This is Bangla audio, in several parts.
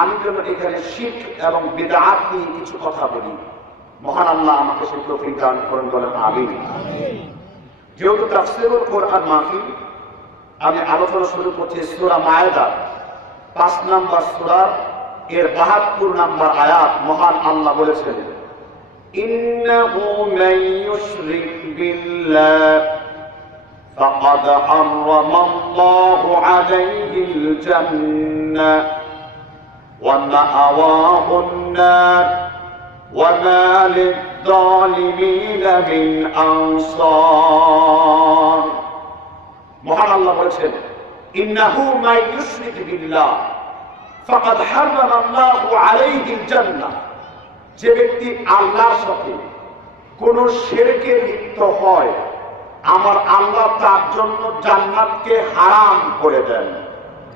আমি যেন এখানে শিরক এবং বিদআত নিয়ে কিছু কথা বলি। মহান আল্লাহ আমাকে সেই তৌফিক দান করেন, বলেন আমিন। যেহেতু তাফসীরুল কোরআন মাহফিল, আমি আলোচনা শুরু করছি সূরা মায়েদা 5 নম্বর সূরা এর 72 নম্বর আয়াত। মহান আল্লাহ বলেছেন, ইন্নাহু মান ইউশরিক বিল্লাহ ফাকাদ হারামাল্লাহু আলাইহিল জান্নাহ ওয়া মাআওয়াহুন নার ওয়া মা লিয-যালিমিনা মিন আনসার। মহান আল্লাহ বলেছেন, ইন্নাহু মান ইউশরিক বিল্লাহ ফাকাদ হারামাল্লাহু আলাইহিল জান্নাহ। যে ব্যক্তি আল্লাহর সাথে কোন শিরকে লিপ্ত হয়, আমার আল্লাহ তার জন্য জান্নাতকে হারাম করে দেন।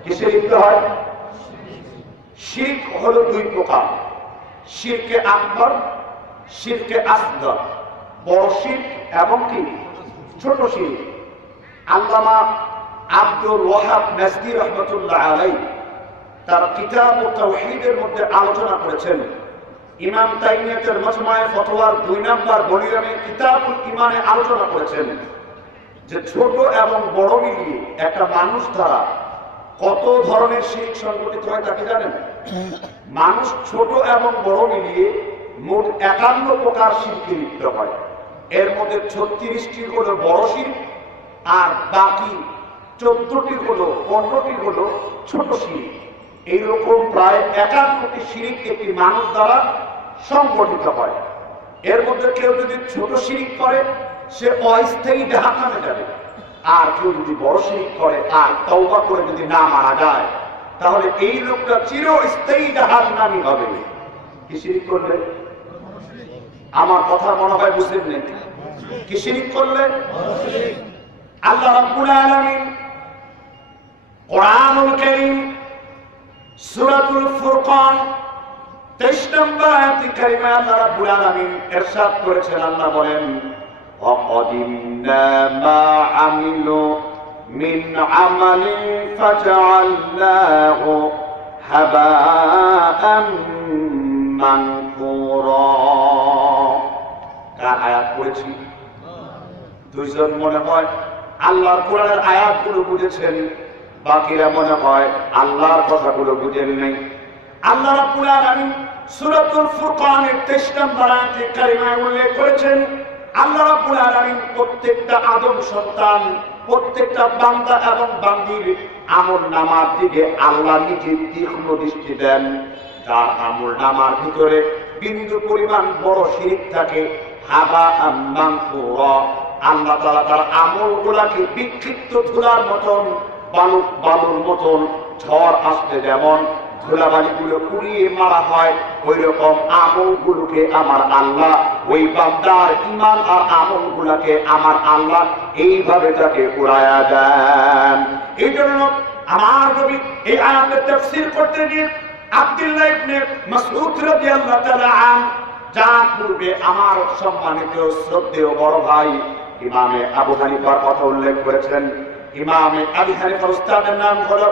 কিসে লিপ্ত হয়? শিরক হলো দুই প্রকার, শিরকে আকবার, শিরকে আসগর। বড় শিরক এবং কি ছোট শিরক। আল্লামা আব্দুল ওয়াহাব নাজদি রাহমাতুল্লাহ আলাইহি তার কিতাব তাওহীদের মধ্যে আলোচনা করেছেন। ইমাম তাইমিয়াতের মাজমুয়ে ফতোয়ার 2 নম্বর ভলিউমে কিতাবুল ঈমানে আলোচনা করেছেন যে ছোট এবং বড় মিলিয়ে একটা মানুষ দ্বারা কত ধরনের শিরক সংগঠিত হয় তাকে জানেন? মানুষ ছোট এবং বড় মিলিয়ে মোট 51 প্রকার শিরকে লিপ্ত হয়। এর মধ্যে 36টি হলো বড় শিরক, আর বাকি 14টি হলো 15টি হলো ছোট শিরক। এইরকম প্রায় 51টি শিরক একটি মানুষ দ্বারা সংগঠিত হয়। এর মধ্যে কেউ যদি ছোট শিরক করে সে অস্থায়ী জাহান্নামে যাবে, আর কেউ যদি বড় শিরক করে আর তওবা করে যদি না মারা যায় তাহলে এই লোকটা চিরস্থায়ী জাহান্নামী হবে। কি শিরক করলে? আমার কথা মনে হয় বুঝলেন না। কি শিরক করলে? আল্লাহ রাব্বুল আলামিন কোরআনুল কারীম সূরাতুল ফুরকান 23 নম্বর আয়াতে কারিমা আল্লাহ রাব্বুল আলামিন ইরশাদ করেছেন। আল্লাহ বলেন, ওয়াকাদিমনা মা আমিলু মিন আমালিন ফাজআলনাহু হাবাআন মানসুরা। কার আয়াত পড়েছি? দুইজন মনে হয় আল্লাহর কোরআনের আয়াতগুলো বুঝেছেন, বাকিরা মনে হয় আল্লাহর কথাগুলো বুঝেন নাই। আল্লাহ রাব্বুল আলামিন সূরাতুল ফুরকানের 23 নম্বর আয়াতে কারিমায় উল্লেখ করেছেন, আল্লাহ রাব্বুল আলামিন প্রত্যেকটা আদম সন্তান, প্রত্যেকটা বান্দা এবং বান্দির আমলনামার দিকে আল্লাহ নিজে তীক্ষ্ণ দৃষ্টি দেন। যার আমলনামার ভিতরে বিন্দু পরিমাণ বড় শিরক থাকে, হাবাআন মানসুরা, আল্লাহ তাআলা তার আমলগুলোকে বিক্ষিপ্ত ধুলার মতন, বালুর মতন ঝড় আসলে যেমন ধুলাবালিগুলো উড়িয়ে মারা হয়, ওই রকম আমলগুলোকে আমার আল্লাহ ওই বান্দার ঈমান আর আমলগুলোকে আমার আল্লাহ এইভাবে তাকে উড়ায়া দেন। এই জন্য আমার নবী এই আয়াতের তাফসীর করতে গিয়ে আব্দুল্লাহ ইবনে মাসউদ রাদিয়াল্লাহু তাআলা আন, যার পূর্বে আমার সম্মানিত শ্রদ্ধেয় বড় ভাই ইমামে আবু হানিফার কথা উল্লেখ করেছেন। ইমামে আবু হানিফার উস্তাদের নাম হলো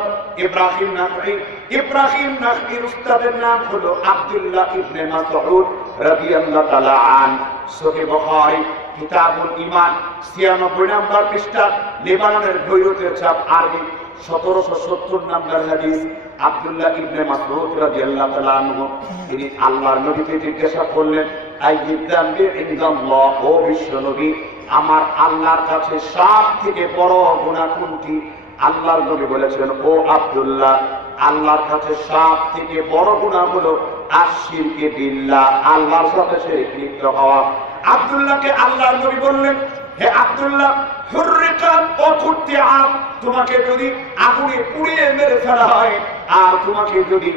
ইব্রাহিম নাখঈ। ইব্রাহিম নাখঈর উস্তাদের নাম হলো আব্দুল্লাহ ইবনে মাসউদ রাদিয়াল্লাহু তাআলা আন। সহিহ বুখারী কিতাবুল ঈমান 96 নম্বর পৃষ্ঠা, লেবাননের বৈরুতের ছাপ, আরবি 1770 নম্বর হাদিস। আব্দুল্লাহ ইবনে মাসউদ রাদিয়াল্লাহু তাআলা আনহু তিনি আল্লাহর নবীকে জিজ্ঞাসা করলেন, আইয়ুদ্দামবি ইনদাল্লাহ, ও বিশ্ব নবী, আমার আল্লাহর কাছে সব থেকে বড় গুনাহ কোনটি? আল্লাহর নবী বলেছেন, ও আব্দুল্লাহ, আল্লাহর কাছে সব থেকে বড় গুনাহ হলো আশরিকে বিল্লাহ, আল্লাহর সাথে শিরক লিপ্ত হওয়া। আব্দুল্লাহকে আল্লাহর নবী বললেন, হে আব্দুল্লাহ, হুররিকা ও কুতিয়া, তোমাকে যদি আগুনে পুড়িয়ে মেরে ফেলা হয় আর তোমাকে যদি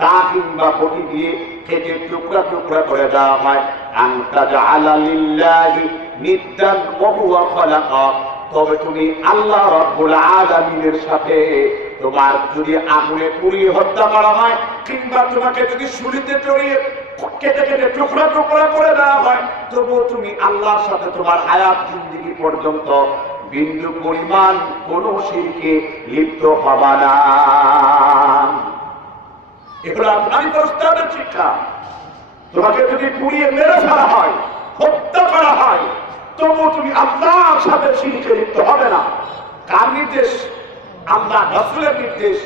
দা কিংবা বটি দিয়ে কেটে টুকরা টুকরা করে দেওয়া হয়, আনতা জাআলা লিল্লাহি নিদ্দান ওয়া হুয়া খালাকা, তবে তুমি আল্লাহ রাব্বুল আলামিনের সাথে তোমার যদি আগুনে পুড়িয়ে হত্যা করা হয় কিংবা তোমাকে যদি ছুরিতে চড়িয়ে কেটে কেটে টুকরা টুকরা করে দেওয়া হয়, তবুও তুমি আল্লাহর সাথে তোমার হায়াত জিন্দেগি পর্যন্ত বিন্দু পরিমাণ কোন শিরকে লিপ্ত হবা না। এগুলো আপনারই প্রস্তাবের শিক্ষা। তোমাকে যদি পুড়িয়ে মেরে ফেলা হয়, হত্যা করা হয়, তবু তুমি আল্লাহর সাথে শিরকে লিপ্ত হবে না। কার নির্দেশ? আল্লাহ রাসূলের নির্দেশ।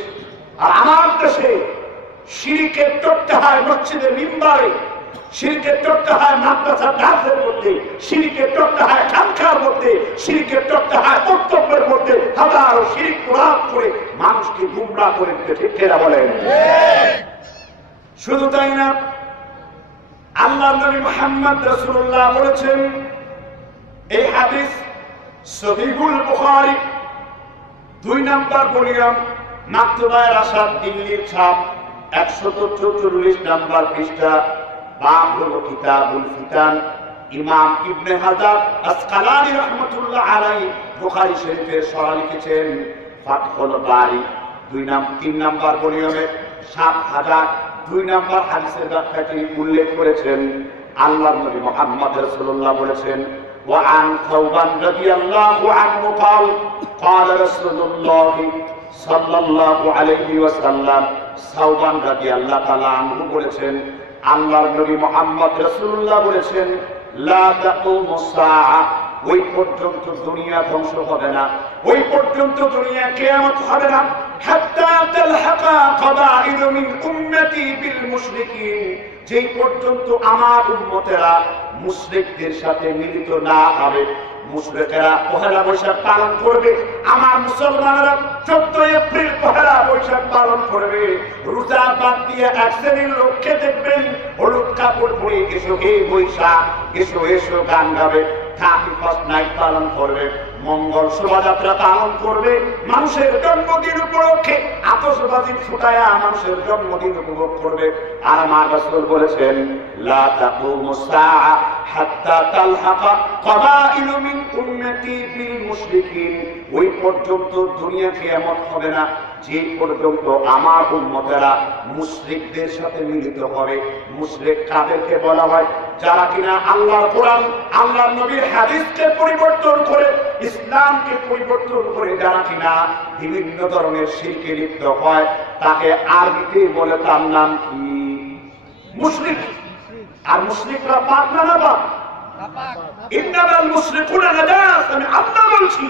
আর আমার দেশে শিরকে চড়তে হয় মসজিদের মিম্বারে, শিরকে চড়তে হয় মাদ্রাসার দাসের মধ্যে, শিরকে চড়তে হয় খানকার মধ্যে, শিরকে চড়তে হয় বক্তব্যের মধ্যে, হাজারো শিরক প্রয়োগ করে মানুষকে গুমরাহ করে দিতে। ঠিক কিনা বলেন? শুধু তাই না, আল্লাহর নবী মুহাম্মদ রাসূলুল্লাহ বলেছেন, এই হাদিস সহিহুল বুখারী 2 নম্বর ভলিউম, মাকতুবায়ে রাশাদ, দিল্লির ছাপ, 144 নম্বর পৃষ্ঠা, বাব হলো কিতাবুল ফিতান। ইমাম ইবনে হাজার আসকালানী রাহমাতুল্লাহ আলাইহি বুখারী শরীফের সরা লিখেছেন ফাতহুল বারী 3 নম্বর ভলিউমে 7002 নম্বর হাদিসের ব্যাখ্যাটি উল্লেখ করেছেন। আল্লাহর নবী মুহাম্মদ রাসূলুল্লাহ বলেছেন, وعن ثوبان رضي الله عنه قال قال رسول الله صلى الله عليه وسلم, ثوبان رضي الله تعالى عنه বলেছেন, আল্লাহর নবী মুহাম্মদ রাসূলুল্লাহ বলেছেন, লা তাকুমুস সাআ, ওই পর্যন্ত দুনিয়া ধ্বংস হবে না, ওই পর্যন্ত দুনিয়া কিয়ামত হবে না, হাত্তা তালহাকা কাবাইলু মিন উম্মতি বিল মুশরিকিন, যেই পর্যন্ত আমার উম্মতেরা মুশরিকদের সাথে মিলিত না হবে। মুশরিকেরা পহেলা বৈশাখ পালন করবে, আমার মুসলমানরা 14 এপ্রিল পহেলা বৈশাখ পালন করবে। রোজা বাদ দিয়ে এক শ্রেণীর লোককে দেখবেন হলুদ কাপড় পরে এসো এই বৈশাখ, এসো এসো গান গাবে, 31st নাইট পালন করবে, মঙ্গল শোভাযাত্রা পালন করবে, মানুষের জন্মদিন উপলক্ষে আতশবাজি ফুটায়া মানুষের জন্মদিন উপভোগ করবে। আর আমার রাসূল বলেছেন, লা তাকুমুস সাআ হাত্তা তালহাকা কাবাইলু মিন উম্মতি বিল মুশরিকিন, ওই পর্যন্ত দুনিয়া কিয়ামত হবে না যে পর্যন্ত আমার উম্মতেরা মুশরিকদের সাথে মিলিত হবে। মুশরিক কাদেরকে বলা হয়? যারা কিনা আল্লাহর কোরআন, আল্লাহর নবীর হাদিসকে পরিবর্তন করে, ইসলামকে পরিবর্তন করে যারা কিনা বিভিন্ন ধরনের শিরকে লিপ্ত হয়, তাকে আরবিতে বলে তার নাম কি? মুশরিক। আর মুশরিকরা পাক না নাপাক? ইন্নামাল মুশরিকুনা নাজাস, আমি আল্লাহ বলছি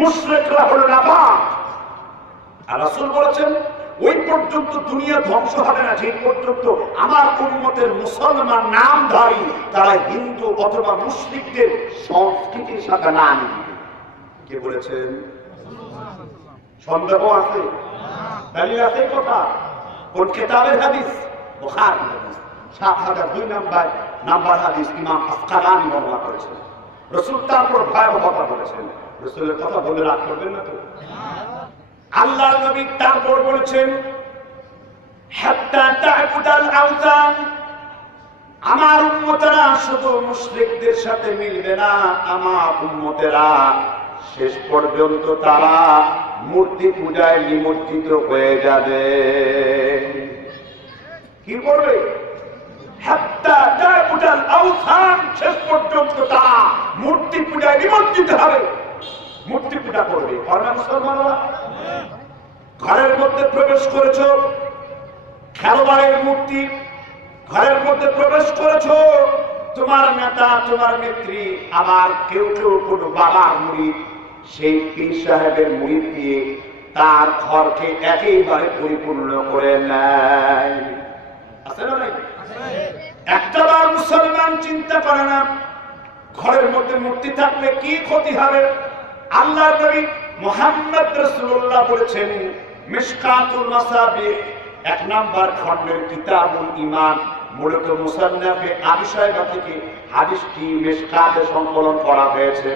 মুশরিকরা হলো নাপাক। আর রাসূল বলেছেন, ওই পর্যন্ত দুনিয়া ধ্বংস হবে না যে পর্যন্ত আমার উম্মতের মুসলমান নামধারী তারা হিন্দু অথবা মুশরিকদের সংস্কৃতির সাথে না মিলবে। কে বলেছেন? সন্দেহ আছে? দলিল আছে? কথা কোন কিতাবের হাদিস? বুখারী হাদিস 7002 নাম্বার হাদিস ইমাম আসকালানী বর্ণনা করেছেন। রাসূল তারপর ভয়াবহ কথা বলেছেন। রাসূলের কথা বলে রাগ করবেন না তো? আল্লাহর নবী তারপর বলেছেন, হাত্তা তা'বুদাল আওসান, আমার উম্মতেরা শুধু মুশরিকদের সাথে মিলবে না, আমার উম্মতেরা শেষ পর্যন্ত তারা মূর্তি পূজায় নিমজ্জিত হয়ে যাবে। কি করবে? হাত্তা তা'বুদাল আওসান, শেষ পর্যন্ত তারা মূর্তি পূজায় নিমজ্জিত হবে, মূর্তি পূজা করবে। কারণ মুসলমানরা ঘরের মধ্যে প্রবেশ করেছ, খেলোয়াড়ের মূর্তি, ঘরের মধ্যে প্রবেশ করেছ তোমার নেতা, তোমার নেত্রী, আবার কেউ কেউ কোন বাবার মুরিদ, সেই পীর সাহেবের মুরিদ দিয়ে তার ঘরকে একেবারে পরিপূর্ণ করে নেয়। আছে না নাই? একটাবার মুসলমান চিন্তা করে না ঘরের মধ্যে মূর্তি থাকলে কি ক্ষতি হবে। আল্লাহর নবী মুহাম্মদ রাসূলুল্লাহ বলেছেন, মিশকাতুল মাসাবিহ 1 নম্বর খণ্ডের কিতাবুল ঈমান, মূলত মুসান্নাফে আবি শাইবা থেকে হাদিসটি মিশকাতে সংকলন করা হয়েছে।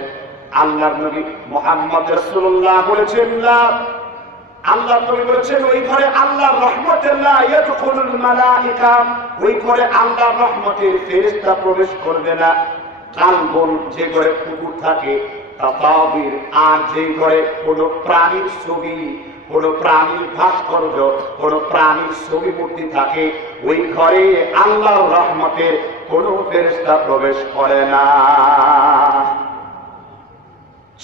আল্লাহর নবী মুহাম্মদ রাসূলুল্লাহ বলেছেন, আল্লাহর নবী বলেছেন, ওই ঘরে আল্লাহর রহমতুল্লাহ ইয়াদখুলুল মালায়েকা, ওই ঘরে আল্লাহর রহমতের ফেরেশতা প্রবেশ করবে না। কালবন, যে ঘরে কুকুর থাকে, তাতাবির, আর যে ঘরে কোন প্রাণীর ছবি, কোন প্রাণীর ভাস্কর্য, কোন প্রাণীর ছবি মূর্তি থাকে, ওই ঘরে আল্লাহর রহমতের কোন ফেরেশতা প্রবেশ করে না।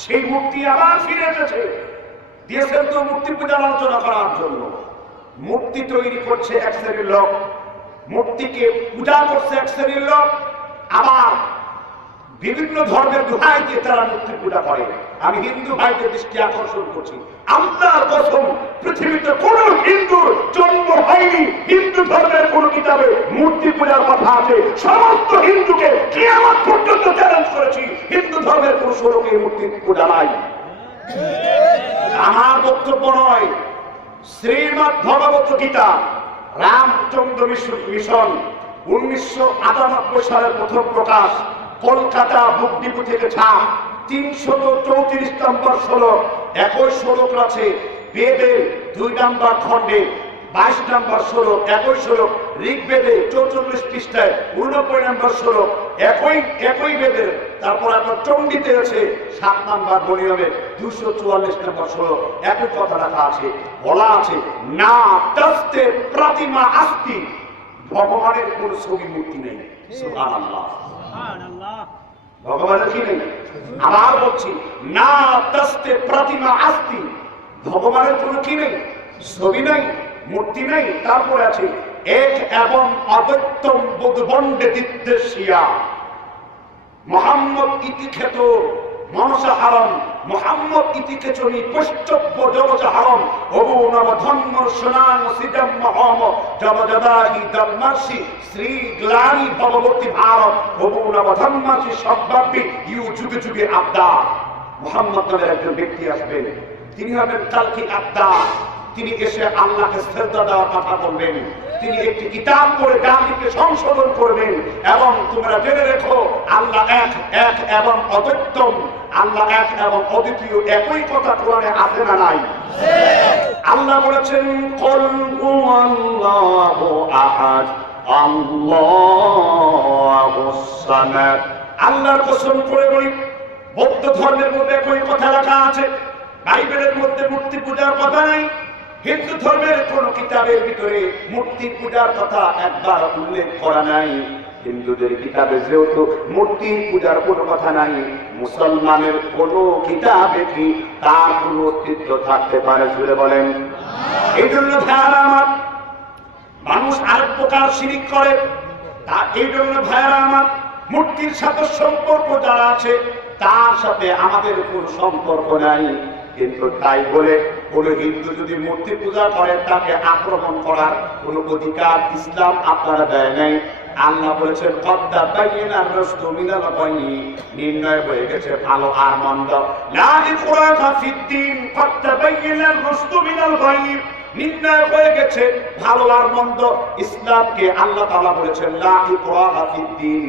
সেই মূর্তি আবার ফিরে এসেছে, দিয়েছেন তো মূর্তি পূজার আলোচনা করার জন্য। মূর্তি তৈরি করছে এক শ্রেণীর লোক, মূর্তিকে পূজা করছে এক শ্রেণীর লোক, আবার বিভিন্ন ধর্মের দোহাই দিয়ে তারা মূর্তি পূজা করে। আমি হিন্দু ভাইদের দৃষ্টি আকর্ষণ করছি, আল্লাহর কসম পৃথিবীতে কোন হিন্দুর জন্ম হয়নি হিন্দু ধর্মের কোন কিতাবে মূর্তি পূজার কথা আছে। সমস্ত হিন্দুকে কিয়ামত পর্যন্ত চ্যালেঞ্জ করেছি, হিন্দু ধর্মের কোন স্বরূপে মূর্তি পূজা নাই। আমার বক্তব্য নয়, শ্রীমদ্ ভগবত গীতা রামচন্দ্র মিশন 1998 সালের প্রথম প্রকাশ, কলকাতা বুক ডিপো থেকে ছাপ, 334 নম্বর শ্লোক, একই শ্লোক আছে বেদের 2 নম্বর খণ্ডে 22 নম্বর শ্লোক, একই শ্লোক ঋগ্বেদে 44 পৃষ্ঠায় 89 নম্বর শ্লোক, একই বেদের। তারপর আপনার চণ্ডীতে আছে 7 নম্বর বনিয়মে 244 নম্বর শ্লোক, একই কথা লেখা আছে, বলা আছে না তস্তে প্রতিমা আস্তি, ভগবানের কোন ছবি মূর্তি নেই। সুবহানাল্লাহ, ভগবানের কি নেই? আবার বলছি না তস্তে প্রতিমা আস্তি, ভগবানের কোন কি নেই, ছবি নেই, মূর্তি নেই। তারপরে আছে এক এবং অদ্বৈতম বুদ্ধবন্ডে দিদ্দেশিয়া মোহাম্মদ ইতি খ্যাত মনসা হারম, মোহাম্মদ ইতি খেচনি পৈষ্টব্য জবজা হারম, অবু নব ধর্ম সোনাং সিজম মহম জবজদাহি দম্মাসি শ্রী গ্লানি ভগবতী ভারত, অবু নব ধর্মাসি সব্যাপী ইউ যুগে যুগে আবদা। মোহাম্মদ নামের একজন ব্যক্তি আসবেন, তিনি হবেন কালকি আবদা। তিনি এসে আল্লাহকে শ্রদ্ধা দেওয়ার কথা বলবেন, তিনি একটি কিতাব পড়ে জাতিকে সংশোধন করবেন। এবং তোমরা জেনে রেখো আল্লাহ এক, এক এবং অদ্বৈতম, আল্লাহ এক এবং অদ্বিতীয়, একই কথা কোরআনে আছে না নাই? আল্লাহ বলেছেন কুল হুয়াল্লাহু আহাদ আল্লাহুস সামাদ। আল্লাহর কসম করে বলি, বৌদ্ধ ধর্মের মধ্যে একই কথা লেখা আছে, বাইবেলের মধ্যে মূর্তি পূজার কথা নাই, হিন্দু ধর্মের কোন কিতাবের ভিতরে মূর্তি পূজার কথা একবার উল্লেখ করা নাই। হিন্দুদের কিতাবে যেহেতু মূর্তি পূজার কোনো কথা নাই, মুসলমানের কোন কিতাবে কি তার কোন অস্তিত্ব থাকতে পারে? জুড়ে বলেন। এই জন্য ভাইয়ারা আমার, মানুষ আরেক প্রকার শিরিক করে, তা এই জন্য ভাইয়ারা আমার, মূর্তির সাথে সম্পর্ক যারা আছে তার সাথে আমাদের কোন সম্পর্ক নাই। কিন্তু তাই বলে কোন হিন্দু যদি মূর্তি পূজা করে তাকে আক্রমণ করার কোন অধিকার ইসলাম আপনারা দেয় নাই। আল্লাহ বলেছেন কদ্দা বাইয়িনার রাসূলু মিনাল গায়ি, নির্ণয় হয়ে গেছে ভালো আর মন্দ। লা ইকরাহা ফিদ্দীন কদ্দা বাইয়িনার রাসূলু মিনাল গায়ি, নির্ণয় হয়ে গেছে ভালো আর মন্দ। ইসলামকে আল্লাহ তাআলা বলেছেন লা ইকরাহা ফিদ্দীন,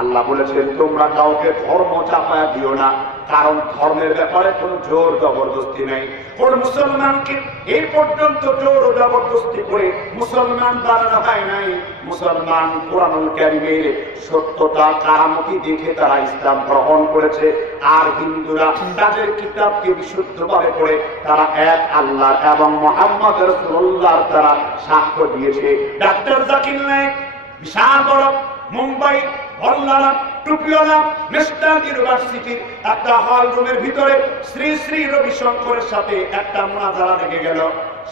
আল্লাহ বলেছেন তোমরা কাউকে ধর্ম চাপায়া দিও না, কারণ ধর্মের ব্যাপারে কোন জোর জবরদস্তি নেই। কোন মুসলমানকে এই পর্যন্ত জোর ও জবরদস্তি করে মুসলমান বানানো হয় নাই। মুসলমান কোরআনুল কারীমের সত্যতা কারামতি দেখে তারা ইসলাম গ্রহণ করেছে, আর হিন্দুরা তাদের কিতাবকে বিশুদ্ধভাবে পড়ে তারা এক আল্লাহ এবং মুহাম্মদ রাসূলুল্লাহর তারা সাক্ষ্য দিয়েছে। ডাক্তার জাকির নায়েক বিশাল বড় মুম্বাই হল্লারা টুপিওয়ালা ন্যাশনাল ইউনিভার্সিটির একটা হল রুমের ভিতরে শ্রী শ্রী রবিশঙ্করের সাথে একটা মুনাজারা লেগে গেল।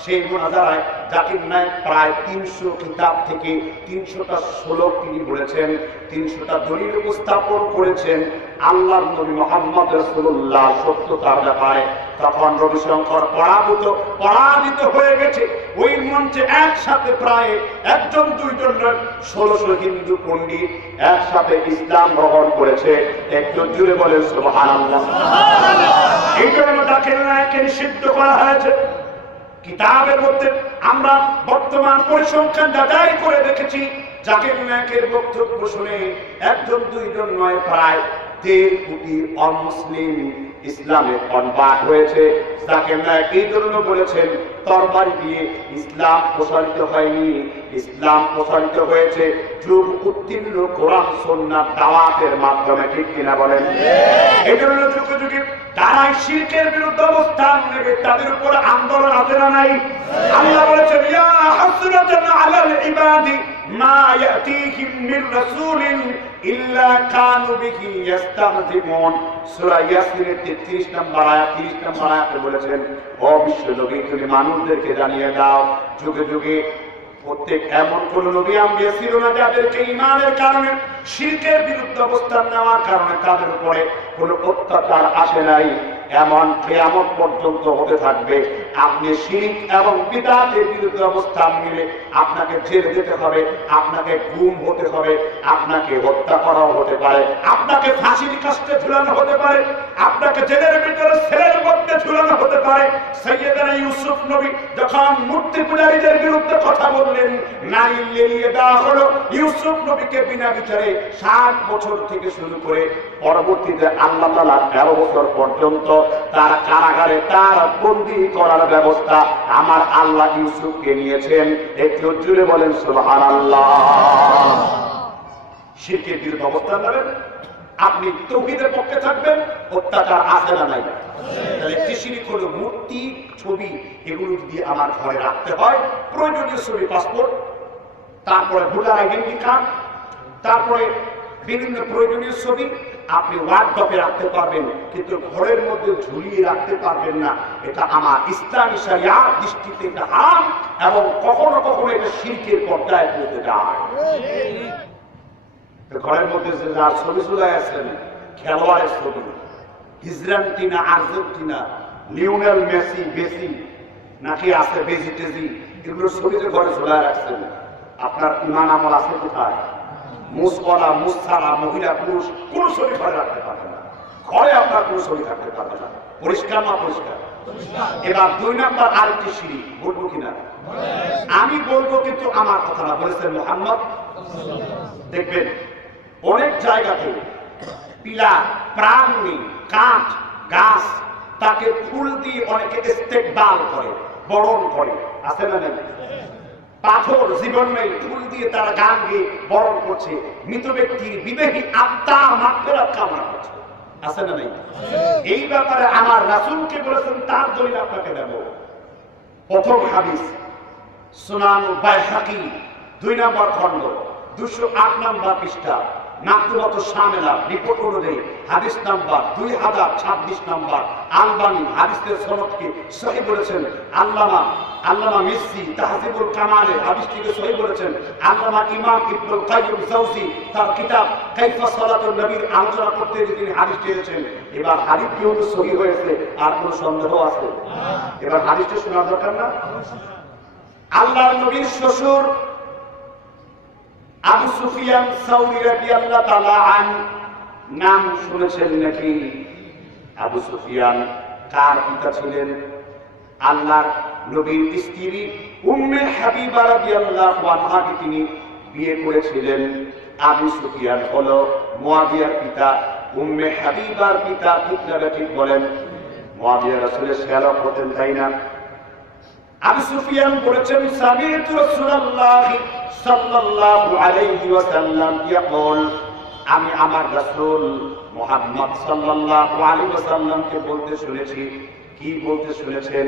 সেই মুনাজারায় জাকির নায়েক প্রায় 300 কিতাব থেকে 300টা শ্লোক তিনি বলেছেন, 300টা দলিল উপস্থাপন করেছেন আল্লাহর নবী মুহাম্মদ রাসূলুল্লাহ সত্যতার ব্যাপারে। তখন রবিশঙ্কর পরাজিত হয়ে গেছে। ওই মঞ্চে একসাথে প্রায় একজন দুইজন 1600 হিন্দু পণ্ডিত একসাথে ইসলাম গ্রহণ করেছে। একটু জুড়ে বলেন সুবহানাল্লাহ। এই জন্য জাকির নায়েককে নিষিদ্ধ করা হয়েছে। কিতাবের মধ্যে আমরা বর্তমান পরিসংখ্যান যাচাই করে দেখেছি, জাকির নায়েকের বক্তব্য শুনে একজন দুইজন নয়, প্রায় 1.5 কোটি অমুসলিম ইসলামে কনভার্ট হয়েছে। জাকির নায়েক এই জন্য বলেছেন তরবারি দিয়ে ইসলাম প্রসারিত হয়নি, ইসলাম প্রসারিত হয়েছে যুগ উত্তীর্ণ কোরআন সুন্নাহ দাওয়াতের মাধ্যমে। ঠিক কিনা বলেন? এই জন্য যুগে যুগে তারা শিরকের বিরুদ্ধে অবস্থান নেবে, তাদের উপর আন্দোলন আছে না নাই? আল্লাহ বলেছেন ইয়া হাসরাতান আলাল ইবাদি মা ইয়াতিহিম মির রাসূলিন ইল্লা কানু বিহি ইস্তাহজিমুন সূরা ইয়াসিনের 33 নম্বর আয়াত 30 নম্বর আয়াতে বলেছেন, ও বিশ্ব নবী তুমি মানুষদেরকে জানিয়ে দাও, যুগে যুগে প্রত্যেক এমন কোন নবী আম্বিয়া ছিল না যাদেরকে ঈমানের কারণে শিরকের বিরুদ্ধে অবস্থান নেওয়ার কারণে তাদের উপরে কোনো অত্যাচার আসে নাই। এমন কিয়ামত পর্যন্ত হতে থাকবে, আপনি শিরক এবং বিদআতের বিরুদ্ধে অবস্থান নিলে আপনাকে জেলে যেতে হবে, আপনাকে গুম হতে হবে, আপনাকে হত্যা করাও হতে পারে, আপনাকে ফাঁসির কাস্টে ঝুলানো হতে পারে, আপনাকে জেলের ভিতরে সেলের মধ্যে ঝুলানো হতে পারে। সাইয়েদনা ইউসুফ নবী যখন মূর্তি পূজারীদের বিরুদ্ধে কথা বললেন, নারী লেলিয়ে দেওয়া হলো। ইউসুফ নবীকে বিনা বিচারে 60 বছর থেকে শুরু করে পরবর্তীতে আল্লাহ তাআলা 13 বছর পর্যন্ত তার কারাগারে তার বন্দী করার ব্যবস্থা আমার আল্লাহ ইউসুফকে নিয়েছেন। একটু জুড়ে বলেন সুবহানাল্লাহ। শিরকের বিরুদ্ধে অবস্থান নেবেন, আপনি তাওহীদের পক্ষে থাকবেন, অত্যাচার আছে না নাই? তাহলে একটি শিরক হলো মূর্তি, ছবি, এগুলো যদি আমার ঘরে রাখতে হয়, প্রয়োজনীয় ছবি, পাসপোর্ট, তারপরে ভোটার আইডেন্টি কার্ড, তারপরে বিভিন্ন প্রয়োজনীয় ছবি আপনি ওয়ার্কশপে রাখতে পারবেন, কিন্তু ঘরের মধ্যে ঝুলিয়ে রাখতে পারবেন না। এটা আমার ইসলামী শরিয়াত দৃষ্টিতে এটা হারাম এবং কখনো কখনো এটা শিরকের পর্যায়ে পৌঁছে যায়। ঘরের মধ্যে যে যার ছবি ঝুলাই আছেন, খেলোয়াড়ের ছবি, আর্জেন্টিনা, লিওনেল মেসি, বেসি নাকি আছে বেজিটেজি, এগুলো ছবি যে ঘরে ঝুলাই রাখছেন, আপনার ঈমান আমল আছে কোথায়? মুসওয়ালা, মুসসারা, মহিলা, পুরুষ কোন ছবি ঘরে রাখতে পারবে না। ঘরে আপনার কোন ছবি থাকতে পারবে না। পরিষ্কার না পরিষ্কার? এবার 2 নাম্বার আরেকটি শিরক, বলবো কিনা? আমি বলবো, কিন্তু আমার কথা না, বলেছেন মুহাম্মদ। দেখবেন অনেক জায়গাতে পিলা, প্রাণী, কাঠ, গাছ, তাকে ফুল দিয়ে অনেকে ইস্তেকবাল করে, বরণ করে, আছে না নেই? পাথর, জীবন নেই, ফুল দিয়ে তারা গান গিয়ে বরণ করছে, মৃত ব্যক্তির বিবেহী আত্মা মাগফিরাত কামনা করছে, আছে না নেই? এই ব্যাপারে আমার রাসূলকে বলেছেন, তার দলিল আপনাকে দেব। প্রথম হাদিস, সুনান বাইহাকি 2 নম্বর খণ্ড 208 নম্বর পৃষ্ঠা, মাকতুবাত শামিলা রিপোর্ট অনুযায়ী হাদিস নাম্বার 2026 নম্বর। আলবানী হাদিসের সনদকে সহিহ বলেছেন। আল্লামা মিসরি তাহজিবুল কামালে হাদিসটিকে সহিহ বলেছেন। আল্লামা ইমাম ইবনুল কাইয়িম জাওজি তার কিতাব কাইফা সালাতুন নবীর আলোচনা করতে তিনি হাদিস দিয়েছেন। এবার হাদিসটি হলো সহিহ হয়েছে, আর কোনো সন্দেহ আছে? এবার হাদিসটা শোনা দরকার না? আল্লাহর নবীর শ্বশুর আবু সুফিয়ান সাউরি রাদিয়াল্লাহু তাআলা আনহু, নাম শুনেছেন নাকি? আবু সুফিয়ান কার পিতা ছিলেন? আল্লাহর নবীর স্ত্রী উম্মে হাবিবা রাদিয়াল্লাহু আনহাকে তিনি বিয়ে করেছিলেন। আবু সুফিয়ান হলো মুয়াবিয়ার পিতা, উম্মে হাবিবার পিতা। ঠিক না ঠিক বলেন? মুয়াবিয়া রাসূলের শ্যালক হতেন, তাই না? আবু সুফিয়ান বলেছেন, সামি'তু রাসূলুল্লাহ সাল্লাল্লাহু আলাইহি ওয়াসাল্লাম ইয়াকুল, আমি আমার রাসূল মুহাম্মদ সাল্লাল্লাহু আলাইহি ওয়াসাল্লামকে বলতে শুনেছি। কি বলতে শুনেছেন?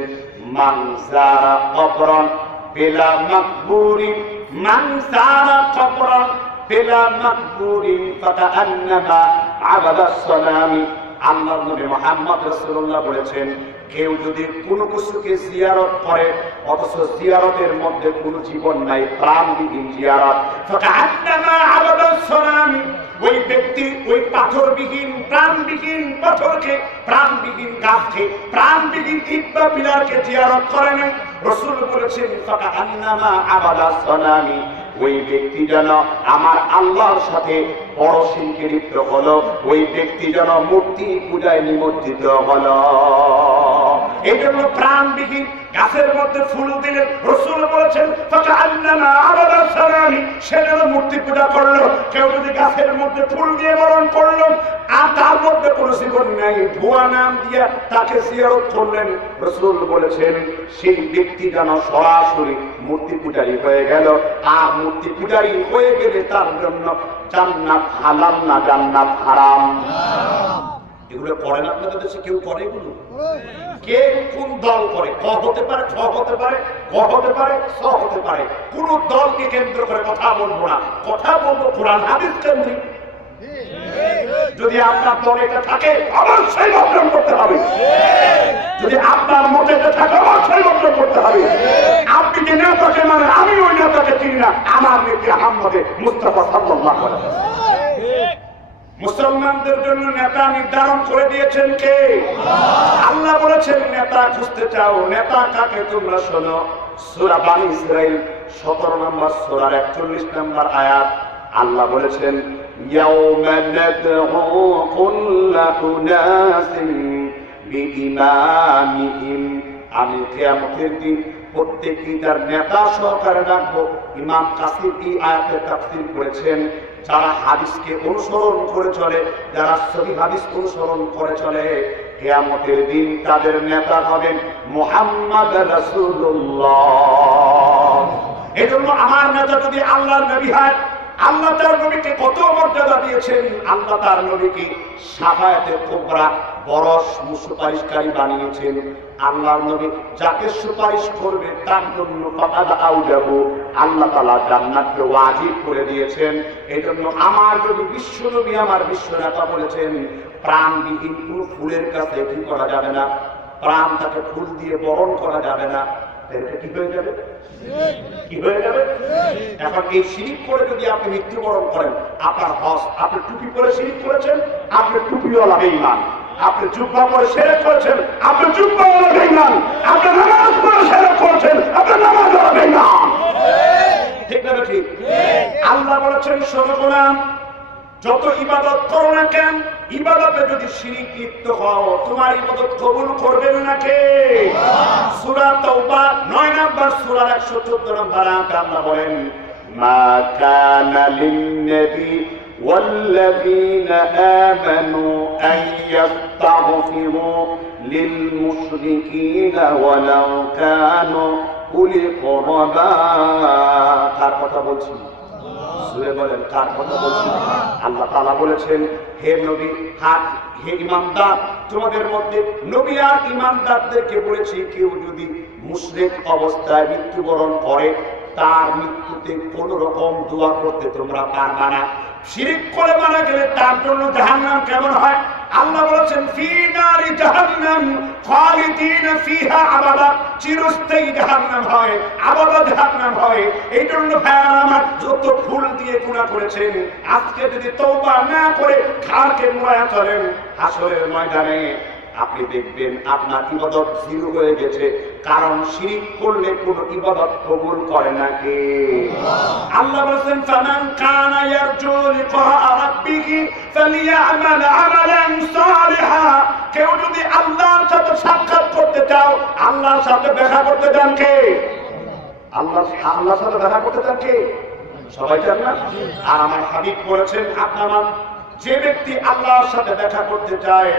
মান যারা কবরান বিলা মাকবুরিন, মান যারা কবরান বিলা মাকবুরিন ফাকান্নামা আবাদাস সালামি। আল্লাহর নবী মুহাম্মদ রাসূলুল্লাহ বলেছেন, কেউ যদি কোনো কিছুকে জিয়ারত করে অথচ জিয়ারতের মধ্যে কোনো জীবন নাই, প্রাণবিহীন জিয়ারত, ফাকান্নামা আবাদাস সালামি, ওই ব্যক্তি ওই পাথরবিহীন, প্রাণবিহীন পাথরকে, প্রাণবিহীন গাছকে, প্রাণবিহীন ইট বা পিলারকে জিয়ারত করে নাই। রাসূল বলেছেন, ফাকান্নামা আবাদাস সালামি, ওই ব্যক্তি যেন আমার আল্লাহর সাথে বড় শিরকে লিপ্ত হলো, ওই ব্যক্তি যেন মূর্তি পূজায় নিমজ্জিত হলো। এই জন্য প্রাণবিহীন গাছের মধ্যে ফুল দিলে রাসূল বলেছেন, ফাকান্নামা আবাদাস সালামি, সে যেন মূর্তি পূজা করলো। কেউ যদি গাছের মধ্যে ফুল দিয়ে বরণ করলো আর তার মধ্যে কোনো জীবন নেই, ভুয়া নাম দিয়ে তাকে জিয়ারত করলেন, রাসূল বলেছেন সেই ব্যক্তি যেন সরাসরি মূর্তি পূজারী হয়ে গেল। আর মূর্তি পূজারী হয়ে গেলে তার জন্য জান্নাত হালাল না জান্নাত হারাম। এগুলো করেন আপনাদের দেশে? কেউ করে এগুলো? কে কোন দল করে? ক হতে পারে, খ হতে পারে, গ হতে পারে, স হতে পারে। কোন দলকে কেন্দ্র করে কথা বলবো না, কথা বলবো কোরআন হাদিস কেন্দ্রিক। যদি আপনার দলে এটা থাকে অবশ্যই বর্জন করতে হবে, যদি আপনার মতে এটা থাকে অবশ্যই বর্জন করতে হবে। আপনি যে নেতাকে মানে আমি ওই নেতাকে চিনি না, আমার নেতা আহমদে মুস্তাফা সাল্লাল্লাহু আলাইহি ওয়াসাল্লাম। মুসলমানদের জন্য নেতা নির্ধারণ করে দিয়েছেন কে? আল্লাহ বলেছেন নেতা খুঁজতে চাও, নেতা কাকে তোমরা শোনো। সূরা বানী ইসরাঈল 17 নম্বর সূরার 41 নম্বর আয়াত আল্লাহ বলেছেন ইয়াউমা নাদউ কুল্লা উনাসিন বিইমামিহিম, আমি কিয়ামতের দিন প্রত্যেকই তার নেতা সহকারে ডাকবো। ইমাম কাসির এই আয়াতের তাফসীর করেছেন যারা হাদিসকে অনুসরণ করে চলে, যারা সহিহ হাদিস অনুসরণ করে চলে, কিয়ামতের দিন তাদের নেতা হবেন মুহাম্মদ রাসূলুল্লাহ। এজন্য আমার নেতা যদি আল্লাহর নবী হয়, আল্লাহ তার নবীকে কত মর্যাদা দিয়েছেন, আল্লাহ তার নবীকে শাফায়াতে কুবরা বড় সুপারিশকারী বানিয়েছেন। আল্লাহর নবী যাকে সুপারিশ করবে তার জন্য আল্লাহ তাআলা জান্নাতকে ওয়াজিব করে দিয়েছেন। এজন্য আমার নবী বিশ্ব নবী, আমার বিশ্ব নেতা বলেছেন প্রাণবিহীন কোনো ফুলের কাছে কি করা যাবে না, প্রাণ তাকে ফুল দিয়ে বরণ করা যাবে না। এটা কি হয়ে যাবে? কি হয়ে যাবে? এখন এই শিরিক করে যদি আপনি মৃত্যুবরণ করেন, আপনার হজ, আপনি টুপি পরে শিরিক করেছেন, আপনি টুপিওয়ালা বেঈমান। আপনি জুব্বা পরে শিরক করেছেন, আপনি জুব্বাওয়ালা বেঈমান। আপনি নামাজ পড়ে শিরক করেছেন, আপনি নামাজওয়ালা বেঈমান। ঠিক না ঠিক? আল্লাহ বলেছেন শোনো গোলাম, যত ইবাদত করো না কেন, ইবাদতে যদি শিরিক লিপ্ত হও তোমার ইবাদত কবুল করবেন না কে? সূরা তাওবা 9 নম্বর সূরার 114 নম্বর আয়াতে আল্লাহ বলেন মা কানা লিন-নবী ওয়াল্লাযীনা আমানু আন ইস্তাগফিরু লিল-মুশরিকিনা ওয়ালাউ কানু উলি কুরবা। কার কথা বলছি? সুরে বলেন কার কথা বলছি? আল্লাহ তাআলা বলেছেন হে নবী, হে ইমানদার, তোমাদের মধ্যে নবী আর ইমানদারদেরকে বলেছি কেউ যদি মুশরিক অবস্থায় মৃত্যুবরণ করে তার মৃত্যুতে কোন রকম দোয়া করতে তোমরা পারবা না। শিরিক করে মারা গেলে তার জন্য জাহান্নাম কেমন হয়? আল্লাহ বলেছেন ফি নারি জাহান্নাম খালিদিনা ফিহা আবাদা, চিরস্থায়ী জাহান্নাম হয়, আবাদা জাহান্নাম হয়। এই জন্য ভাইরা আমার, যত ফুল দিয়ে গুনাহ করেছেন আজকে যদি তওবা না করে খারকে মুড়ায়া চলেন, হাসরের ময়দানে আপনি দেখবেন আপনার ইবাদত জিরো হয়ে গেছে। কারণ শিরিক করলে কোন ইবাদত কবুল করে না কে? আল্লাহ বলেছেন ফামান কানা ইয়ারজু লিকা রাব্বিহি ফালিয়ামাল আমালান সালিহা। কেউ যদি আল্লাহর সাথে সাক্ষাৎ করতে চাও, আল্লাহর সাথে দেখা করতে চান কে? আল্লাহর সাথে দেখা করতে চান কে? সবাই চান না? আর আমার হাবিব বলেছেন আপনার যে ব্যক্তি আল্লাহর সাথে দেখা করতে চায়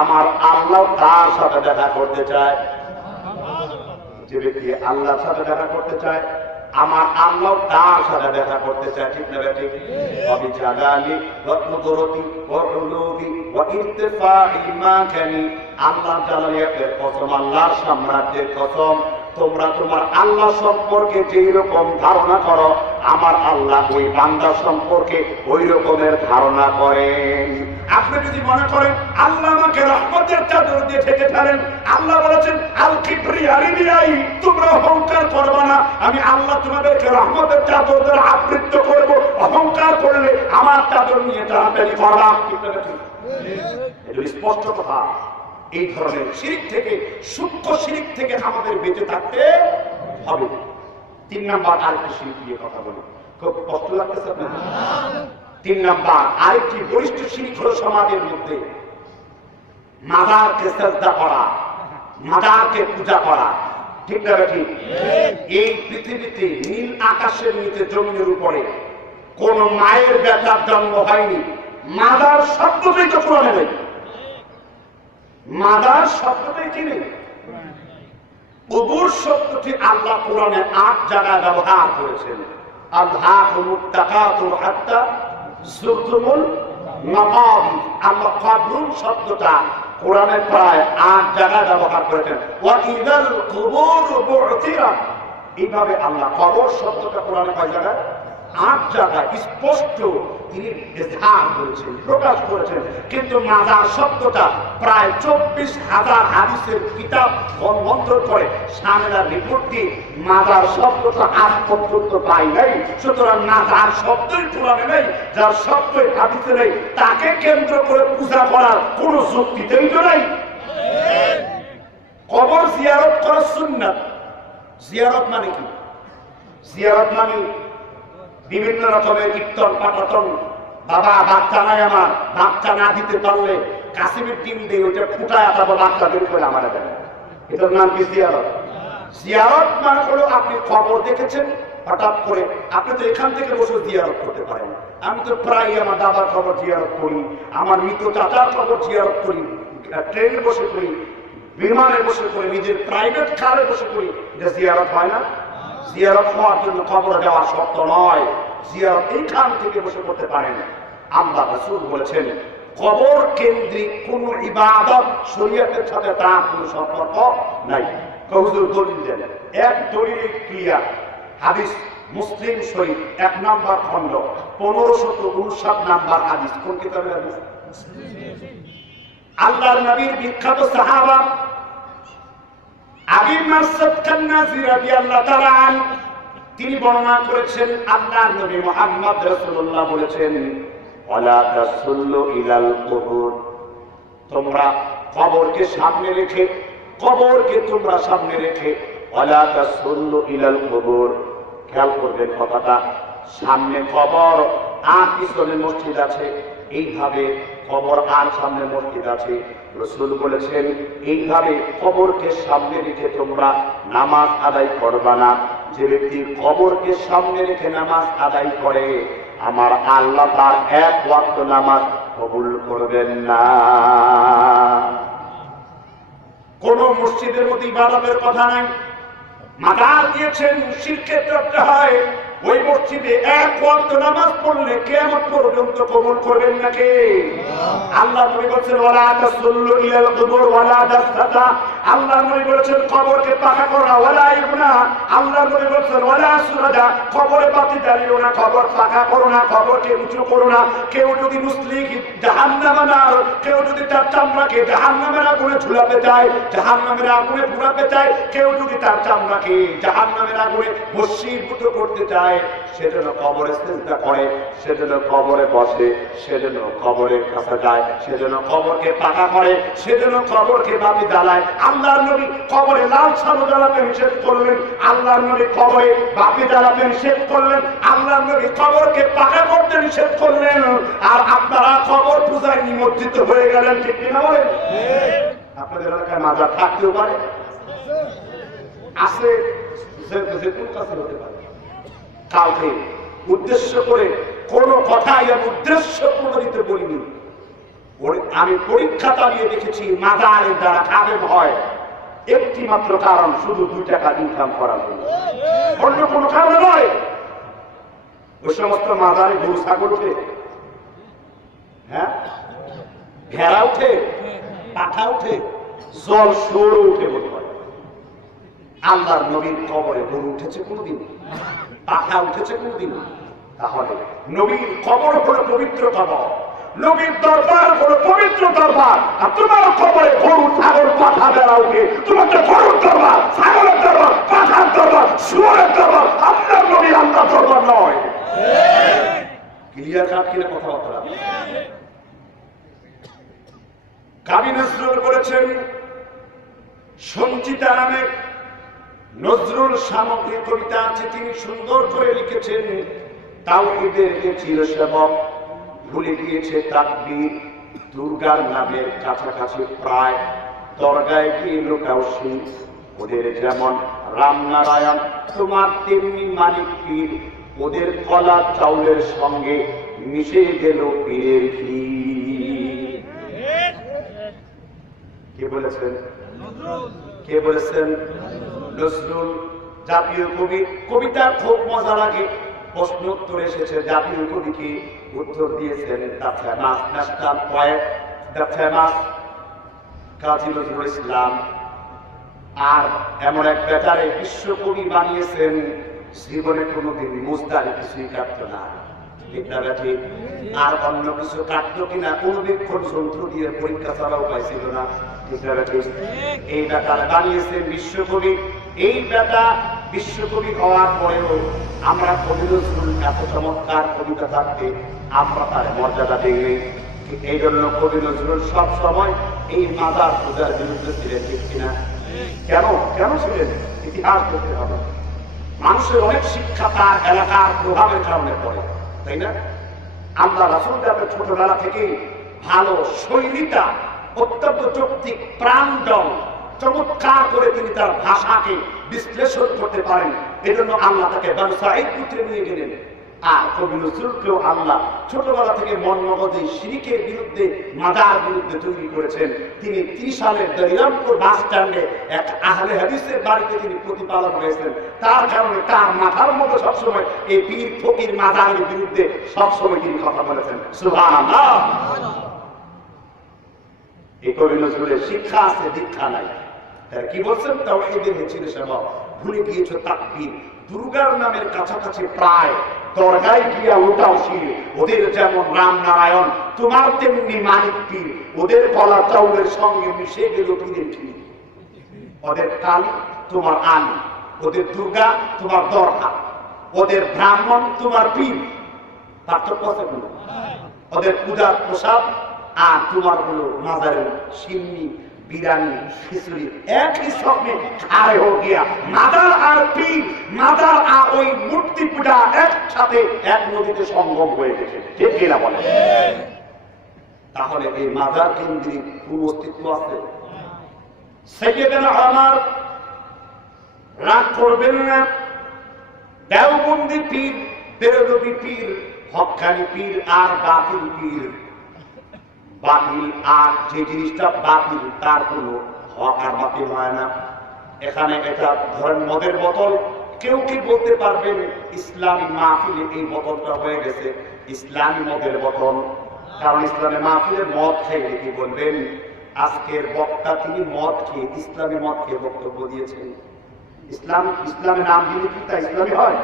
আমার আল্লাহ তার সাথে দেখা করতে চায়। যে ব্যক্তি আল্লাহর সাথে দেখা করতে চায় আমার আল্লাহ তার সাথে দেখা করতে চায়। ঠিক না ঠিক? আমি জালালি রত্নদরতি ওয়াউলুবি ওয়া ইরতিফা'i মাকানি, আল্লাহ জালালিয়াতের কসম, আল্লাহর সাম্রাজ্যের কসম, তোমরা তোমার আল্লাহ সম্পর্কে যেই রকম ধারণা করো আমার আল্লাহ ওই বান্দা সম্পর্কে ওই রকমের ধারণা করেন। আপনি যদি মনে করেন আল্লাহ আমাকে রহমতের চাদর দিয়ে ঢেকে ফেলেন, আল্লাহ বলেছেন আল কিবরিয়া রিয়াই, তোমরা অহংকার করবে না, আমি আল্লাহ তোমাদেরকে রহমতের চাদর দ্বারা আবৃত করব। অহংকার করলে আমার চাদর নিয়ে টানাটানি করবা। এটা স্পষ্ট কথা। এই ধরনের শিরিক থেকে, সূক্ষ্ম শিরিক থেকে আমাদের বেঁচে থাকতে হবে। 3 নাম্বার আরেকটি শিরিক নিয়ে কথা বলি, খুব কষ্ট লাগতেছে আপনাদের? 3 নাম্বার আরেকটি বলিষ্ঠ শিরিক হলো সমাজের মধ্যে মাজারকে সিজদা করা, মাজারকে পূজা করা। ঠিক না ঠিক? এই পৃথিবীতে নীল আকাশের নিচে জমিনের উপরে কোন মায়ের বেটার জন্ম হয়নি। মাজার শব্দটাই তো কোরআনে নেই। মাদার শব্দটাই কি নেই। কবর শব্দটি আল্লাহ কোরআনে 8 জায়গায় ব্যবহার করেছেন। আলহাকুমুত তাকাতুর হাত্তা যুরতুমুল মাকাবির। আল্লাহ কবর শব্দটা কোরআনে প্রায় 8 জায়গায় ব্যবহার করেছেন। ওয়া ইযাল কুবুর বু'থিরাত, এইভাবে আল্লাহ কবর শব্দটা কোরআনে কয় জায়গায়? 8 জায়গায় স্পষ্ট তিনি ইজহার করেছেন, প্রকাশ করেছেন। কিন্তু মাজার শব্দটা প্রায় 24,000 হাদিসের কিতাব মন্ত্র করে সামনে রিপোর্ট দিয়ে মাজার শব্দটা আজ পর্যন্ত পাই নাই। সুতরাং মাজার শব্দই কোরআনে নেই, যার শব্দই হাদিসে নেই, তাকে কেন্দ্র করে পূজা করার কোন যুক্তিতেই তো নেই। কবর জিয়ারত করা সুন্নাত। জিয়ারত মানে কি? জিয়ারত মানে বিভিন্ন রকমের কীর্তন পাঠাতন, বাবা বাচ্চা নাই আমার, বাচ্চা না দিতে পারলে কাশিমের ডিম দিয়ে ওইটা ফুটায় তারপর বাচ্চা বের করে আমার দেন, এটার নাম কি জিয়ারত। জিয়ারত মানে হলো আপনি খবর দেখেছেন হঠাৎ করে, আপনি তো এখান থেকে বসে জিয়ারত করতে পারেন। আমি তো প্রায় আমার দাদার খবর জিয়ারত করি, আমার মৃত চাচার খবর জিয়ারত করি, ট্রেনে বসে করি, বিমানে বসে করি, নিজের প্রাইভেট কারে বসে করি। এটা জিয়ারত হয় না? জিয়ারত হওয়ার জন্য খবর দেওয়া শর্ত নয়, জিয়ারত এইখান থেকে বসে করতে পারেন। আল্লাহ রাসূল বলেছেন কবর কেন্দ্রিক কোন ইবাদত শরীয়তের সাথে তার কোনো সম্পর্ক নাই। হুজুর দলিল দেন, এক দলিলে ক্লিয়ার। হাদিস মুসলিম শরীফ 1 নম্বর খণ্ড 1559 নম্বর হাদিস। কোন কিতাবের হাদিস? আল্লাহর নবীর বিখ্যাত সাহাবা আবু মাসউদ কান্নাজি রাদিয়াল্লাহু তাআলা আনহু তিনি বর্ণনা করেছেন, আল্লাহর নবী মুহাম্মদ রাসূলুল্লাহ বলেছেন, ওয়ালা তাসুল্লু ইলাল কুবুর, তোমরা কবরকে সামনে রেখে, কবরকে তোমরা সামনে রেখে, ওয়ালা তাসুল্লু ইলাল কুবুর। খেয়াল করবেন কথাটা, সামনে কবর আর পিছনে মসজিদ আছে, এইভাবে কবর আর সামনে মসজিদ আছে। রাসূল বলেছেন এইভাবে কবরকে সামনে রেখে তোমরা নামাজ আদায় করবা না। যে ব্যক্তি কবরকে সামনে রেখে নামাজ আদায় করে, আমার আল্লাহ তার 1 ওয়াক্ত নামাজ কবুল করবেন না। কোন মসজিদের মধ্যে ইবাদতের কথা নাই। মাজার দিয়েছেন, শিরকে করতে হয়, ওই মসজিদে 1 ওয়াক্ত নামাজ পড়লে কিয়ামত পর্যন্ত কবুল করবেন নাকি? আল্লাহ নবী বলেছেন ওয়ালা তাসুল্লু ইলাল কুবুর ওয়ালা তাসতা। আল্লাহ নবী বলেছেন কবরকে পাকা করা, ওয়ালা ইবনা। আল্লাহ নবী বলেছেন ওয়ালা সুরাজা, কবরে বাতি জ্বালিও না, কবর পাকা করো না, কবরকে উঁচু করো না। কেউ যদি মুসলিম জাহান্নামে না, কেউ যদি তার চামড়াকে জাহান্নামের আগুনে ঝুলাতে চায়, জাহান্নামের আগুনে পুরাতে চায়, কেউ যদি তার চামড়াকে জাহান্নামের আগুনে ভস্মীভূত করতে চায়, সেজন্য কবরে সিজদা করে, সেজন্য কবরে বসে, সেজন্য কবরের কাছে যায়, সেজন্য কবরকে পাকা করে, সেজন্য কবরকে বাতি জ্বালায়। আল্লাহর নবী কবরে লাল সালু জ্বালাতে নিষেধ করলেন, আল্লাহর নবী কবরে বাতি জ্বালাতে নিষেধ করলেন, আল্লাহর নবী কবরকে পাকা করতে নিষেধ করলেন। আর আপনারা কবর পূজায় নিমজ্জিত হয়ে গেলেন, ঠিক কিনা বলেন? আপনাদের এলাকায় মাজার থাকতেও পারে, আছে, যেটুকু কাছে হতে পারে। কাউকে উদ্দেশ্য করে কোন কথাই আমি উদ্দেশ্য প্রণোদিত করিনি। আমি পরীক্ষা চালিয়ে দেখেছি মাজারের দ্বারা কায়েম হয় একটি মাত্র কারণ, শুধু 2 টাকা ইনকাম করার জন্য, অন্য কোনো কারণ নয়। ওই সমস্ত মাজারে গরু ছাগল উঠে, হ্যাঁ, ভেড়া উঠে, পাঠা উঠে, জল শুয়োর উঠে বলে হয়। আল্লাহর নবীর কবরে গরু উঠেছে কোনদিন? পাখা উঠেছে কোনদিন? তাহলে নবীর কবর হলো পবিত্র কবর, নবীর দরবার হলো পবিত্র দরবার। আর তোমার কবরে গরু ছাগল পাঠা বেড়া উঠে, তোমার তো গরুর দরবার, ছাগলের দরবার, পাঠার দরবার, শুয়োরের দরবার, আল্লাহর নবীর আল্লাহ দরবার নয়। ক্লিয়ার কাট কিনা কথাবার্তা? কবি নজরুল বলেছেন, সঞ্চিতা নামে নজরুল সামগ্রী কবিতা আছে, তিনি সুন্দর করে লিখেছেন, তাওহীদের চিরসেবক ভুলে গিয়েছে তাকবীর, দুর্গার নামের কাছাকাছি প্রায়, দরগায় গিয়ে লুকাও শিব, ওদের যেমন রামনারায়ণ তোমার তেমনি মানিক পীর, ওদের কলা চাউলের সঙ্গে মিশে গেল পীরের ঘি। কে বলেছেন? কে বলেছেন? নজরুল। জাতীয় কবি, কবিতা খুব মজা লাগে। প্রশ্ন উত্তর এসেছে, জাতীয় কবি কি উত্তর দিয়েছেন, the famous national poet, the famous Kazi Nazrul Islam. আর এমন এক বেটারে বিশ্বকবি বানিয়েছেন, জীবনে কোনোদিন মুজদারি কিছুই কাটতো না, ঠিক না ঠিক? আর অন্য কিছু কাটতো কিনা অনুবীক্ষণ যন্ত্র দিয়ে পরীক্ষা ছাড়াও পাইছিল না, ঠিক না ঠিক? এই বেটা বানিয়েছেন বিশ্বকবি। এই বেটা বিশ্বকবি হওয়ার পরেও আমরা কবি নজরুল এত চমৎকার কবিতা থাকতে আমরা তার মর্যাদা দিই। এই জন্য কবি নজরুল সব সময় এই মাদার পূজার বিরুদ্ধে ছিলেন, ঠিক কিনা? কেন কেন ছিলেন ইতিহাস করতে হবে। মানুষের অনেক শিক্ষা তার এলাকার প্রভাবের কারণে পড়ে, তাই না? আল্লাহ রাসূল তাদের ছোটবেলা থেকে ভালো শৈলীটা অত্যন্ত যৌক্তিক প্রাণদম চমৎকার করে তিনি তার ভাষাকে বিশ্লেষণ করতে পারেন। এই জন্য আল্লাহ তাকে বনু সাঈদ পুত্রে নিয়ে গেলেন। আর কবি নজরুলকেও আল্লাহ ছোটবেলা থেকে মন মগজে শিরকের বিরুদ্ধে মাদার বিরুদ্ধে তৈরি করেছেন। তিনি 30 সালের দরিয়ামপুর বাস স্ট্যান্ডে এক আহলে হাদিসের বাড়িতে তিনি প্রতিপালন হয়েছেন। তার কারণে তার মাথার মধ্যে সবসময় এই পীর ফকির মাদারের বিরুদ্ধে সবসময় তিনি কথা বলেছেন। সুবহানাল্লাহ। এই কবি নজরুলের শিক্ষা আছে, দীক্ষা নাই। তার কি বলছেন? তাওহীদের ছিল সেবা, ভুলে গিয়েছো তাকবীর। দুর্গার নামের কাছাকাছি প্রায় দরগায় গিয়া ওটাও শির। ওদের যেমন রাম নারায়ণ তোমার তেমনি মানিক পীর। ওদের কলা চাউলের সঙ্গে মিশে গেল পীরের ক্ষীর। ওদের কালী তোমার আলী, ওদের দুর্গা তোমার দরগা, ওদের ব্রাহ্মণ তোমার পীর। পার্থক্য আছে কোনো? ওদের পূজার প্রসাদ আর তোমার হলো মাজারের সিন্নি বিরানি খিচুড়ি একই সঙ্গে খায় হো গিয়া। মাদার আর পীর, মাদার আর ওই মূর্তি পূজা একসাথে এক নদীতে সঙ্গম হয়ে গেছে, ঠিক কিনা বলে? তাহলে এই মাদার কেন্দ্রিক কোন অস্তিত্ব আছে? সাইয়েদনা ওমর রাগ করবেন না। দেওবন্দি পীর, বেরলভী পীর, হক্কানি পীর আর বাতিল পীর। বাতিল আর যে জিনিসটা বাতিল তার কোনো হক আর বাতিল হয় না। এখানে এটা ধরেন মদের বোতল, কেউ কি বলতে পারবেন ইসলামী মাহফিলে এই বোতলটা হয়ে গেছে ইসলামী মদের বোতল? কারণ ইসলামী মাহফিলে মদ খেয়ে কি বলবেন আজকের বক্তা তিনি মদ খেয়ে ইসলামী মদ খেয়ে বক্তব্য দিয়েছেন। ইসলামের নাম দিলে কি তা ইসলামী হয়?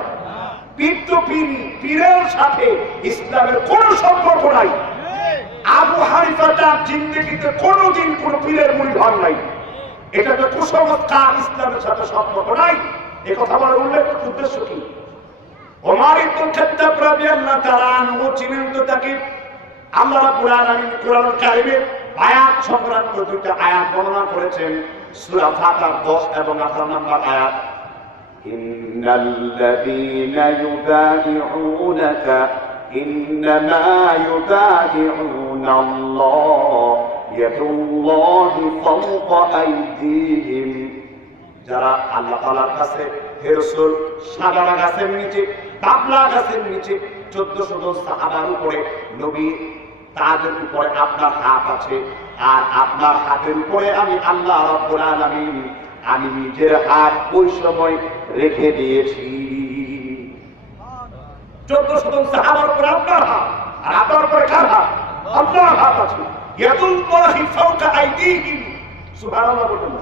পীর তো পীর, পীরের সাথে ইসলামের কোন সম্পর্ক নাই। আবু হানিফা তার জিন্দেগিতে কোনদিন কোন পীরের মুরিদ হন নাই। এটা তো কুসংস্কার, ইসলামের সাথে সম্পর্ক নাই। এই কথা বলার উদ্দেশ্য কি? ওমর ইবনে খাত্তাব রাদিয়াল্লাহু তাআলা আনহু চিনেন তো তাকে। আল্লাহ রাব্বুল আলামিন কোরআনুল কারীমে আয়াত সংক্রান্ত দুইটা আয়াত বর্ণনা করেছেন। সূরা ফাতিহা 10 এবং 18 নম্বর আয়াত। ইন্নাল্লাযীনা ইউবাইউনাকা ইন্নামা ইউবাইউনা আল্লাহ ইয়াদুল্লাহি ফাওকা আইদিহিম। যারা আল্লাহ তাআলার কাছে হে রাসূল সাগারা গাছের নিচে, বাবলা গাছের নিচে 1400 জন সাহাবার উপরে নবী তাদের উপরে আপনার হাত আছে, আর আপনার হাতের উপরে আমি আল্লাহ রাব্বুল আলামিন আমি নিজের হাত ওই সময় রেখে দিয়েছি। 1400 জন সাহাবার উপরে আপনার হাত, আর আপনার উপরে কার হাত? আল্লাহর হাত আছে। ইয়াদুল্লাহি ফাওকা আইদিহিম। সুবহানাল্লাহ বলুন।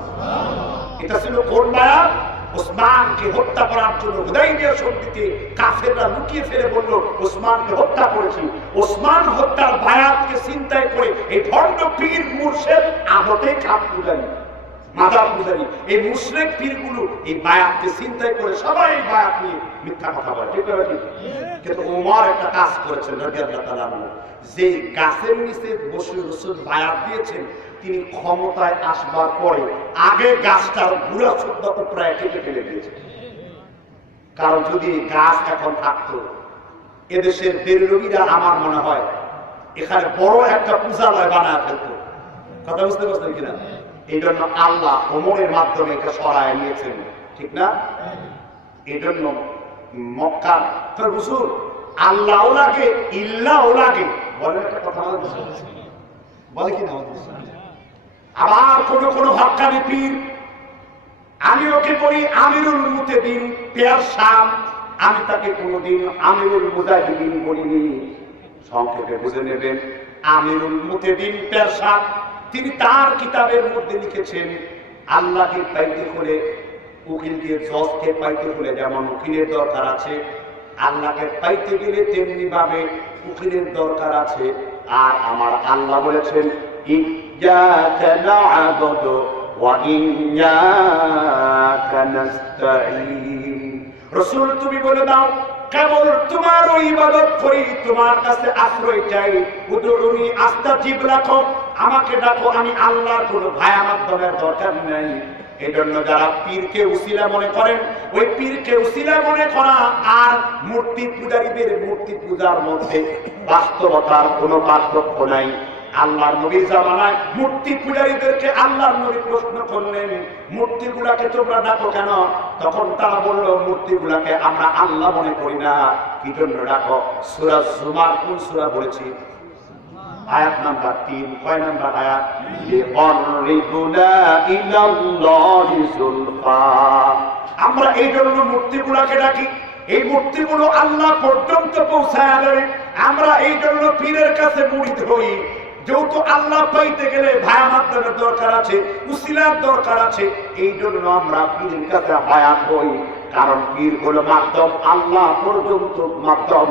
এটা ছিল কোন আয়াত? ওসমানকে হত্যা করার জন্য হুদাইবিয়া সন্ধিতে কাফেররা লুকিয়ে ফেলে বলল ওসমানকে হত্যা করেছি। ওসমান হত্যার বায়াতকে চিন্তায় করে এই ভণ্ড পীর মুর্শিদ আদতে খাপ পূজারি, মাজার পূজারি, এই মুশরিক পীরগুলো এই বায়াতকে চিন্তায় করে সবাই বায়াত নিয়ে মিথ্যা কথা বলে, ঠিক না? কিন্তু ওমর একটা কাজ করেছেন রাদিয়াল্লাহু তাআলা আনহু, যে গাছের নিচে বসে রাসূল বায়াত দিয়েছেন, তিনি ক্ষমতায় আসবার পরে আগে গাছটার গুড়া সুদ্ধা প্রায় কেটে ফেলে দিয়েছে। কারণ যদি গাছ এখন থাকতো, এদেশের বেরলভীরা আমার মনে হয় এখানে বড় একটা পূজালয় বানায় ফেলতো। কথা বুঝতে পারছেন কিনা? এই জন্য আল্লাহ ওমরের মাধ্যমে এটা সরায় নিয়েছেন, ঠিক না? এই জন্য মক্কা হুজুর আল্লাহও লাগে ইল্লাহও লাগে বলেন, একটা কথা বলে কিনা? আবার কোন কোন হক্কানি পীর, আমি ওকে বলি আমিরুল মুতেদিন পেয়ার শাম, আমি তাকে কোনদিন আমিরুল মুজাহিদিন বলিনি। সংক্ষেপে বুঝে নেবেন, আমিরুল মুতেদিন পেয়ার শাম তিনি তার কিতাবের মধ্যে লিখেছেন আল্লাহকে পাইতে হলে উকিলকে জজকে পাইতে হলে যেমন উকিলের দরকার আছে, আল্লাহকে পাইতে গেলে তেমনি ভাবে উকিলের দরকার আছে। আর আমার আল্লাহ বলেছেন ইয়্যাকা না'বুদু ওয়া ইয়্যাকা নাস্তাঈন। রাসূল তুমি বলে দাও কেবল তোমার ইবাদত করি, তোমার কাছে আশ্রয় চাই। উদুনি আস্তাজিব লাকুম, আমাকে ডাকো, আমি আল্লাহর কোনো ভায়া মাধ্যমের দরকার নাই। এজন্য যারা পীরকে উসিলা মনে করেন, ওই পীরকে উসিলা মনে করা আর মূর্তি পূজারীদের মূর্তি পূজার মধ্যে বাস্তবতার কোনো পার্থক্য নাই। আল্লাহর নবীর জামানায় মূর্তি পূজারীদেরকে আল্লাহর নবী প্রশ্ন করলেন, মূর্তিগুলাকে তোমরা ডাকো কেন? তখন তারা বলল, মূর্তিগুলাকে আমরা আল্লাহ মনে করি না, কি জন্য ডাকো? সূরা জুমার কোন সূরা বলেছি? আয়াত নাম্বার 3। কয় নাম্বার আয়াত? লিকাররিবুনা ইলাল্লাহি যুলফা। আমরা এই জন্য মূর্তিগুলাকে ডাকি, এই মূর্তিগুলো আল্লাহ পর্যন্ত পৌঁছায় দেবে। আমরা এই জন্য পীরের কাছে মুরিদ হই, যেহেতু আল্লাহ পাইতে গেলে ভায়া মাধ্যমের দরকার আছে, উসিলার দরকার আছে। এই জন্য আমরা পীরের কাছে বায়াত হই, কারণ পীর হলো মাধ্যম, আল্লাহ পর্যন্ত মাধ্যম।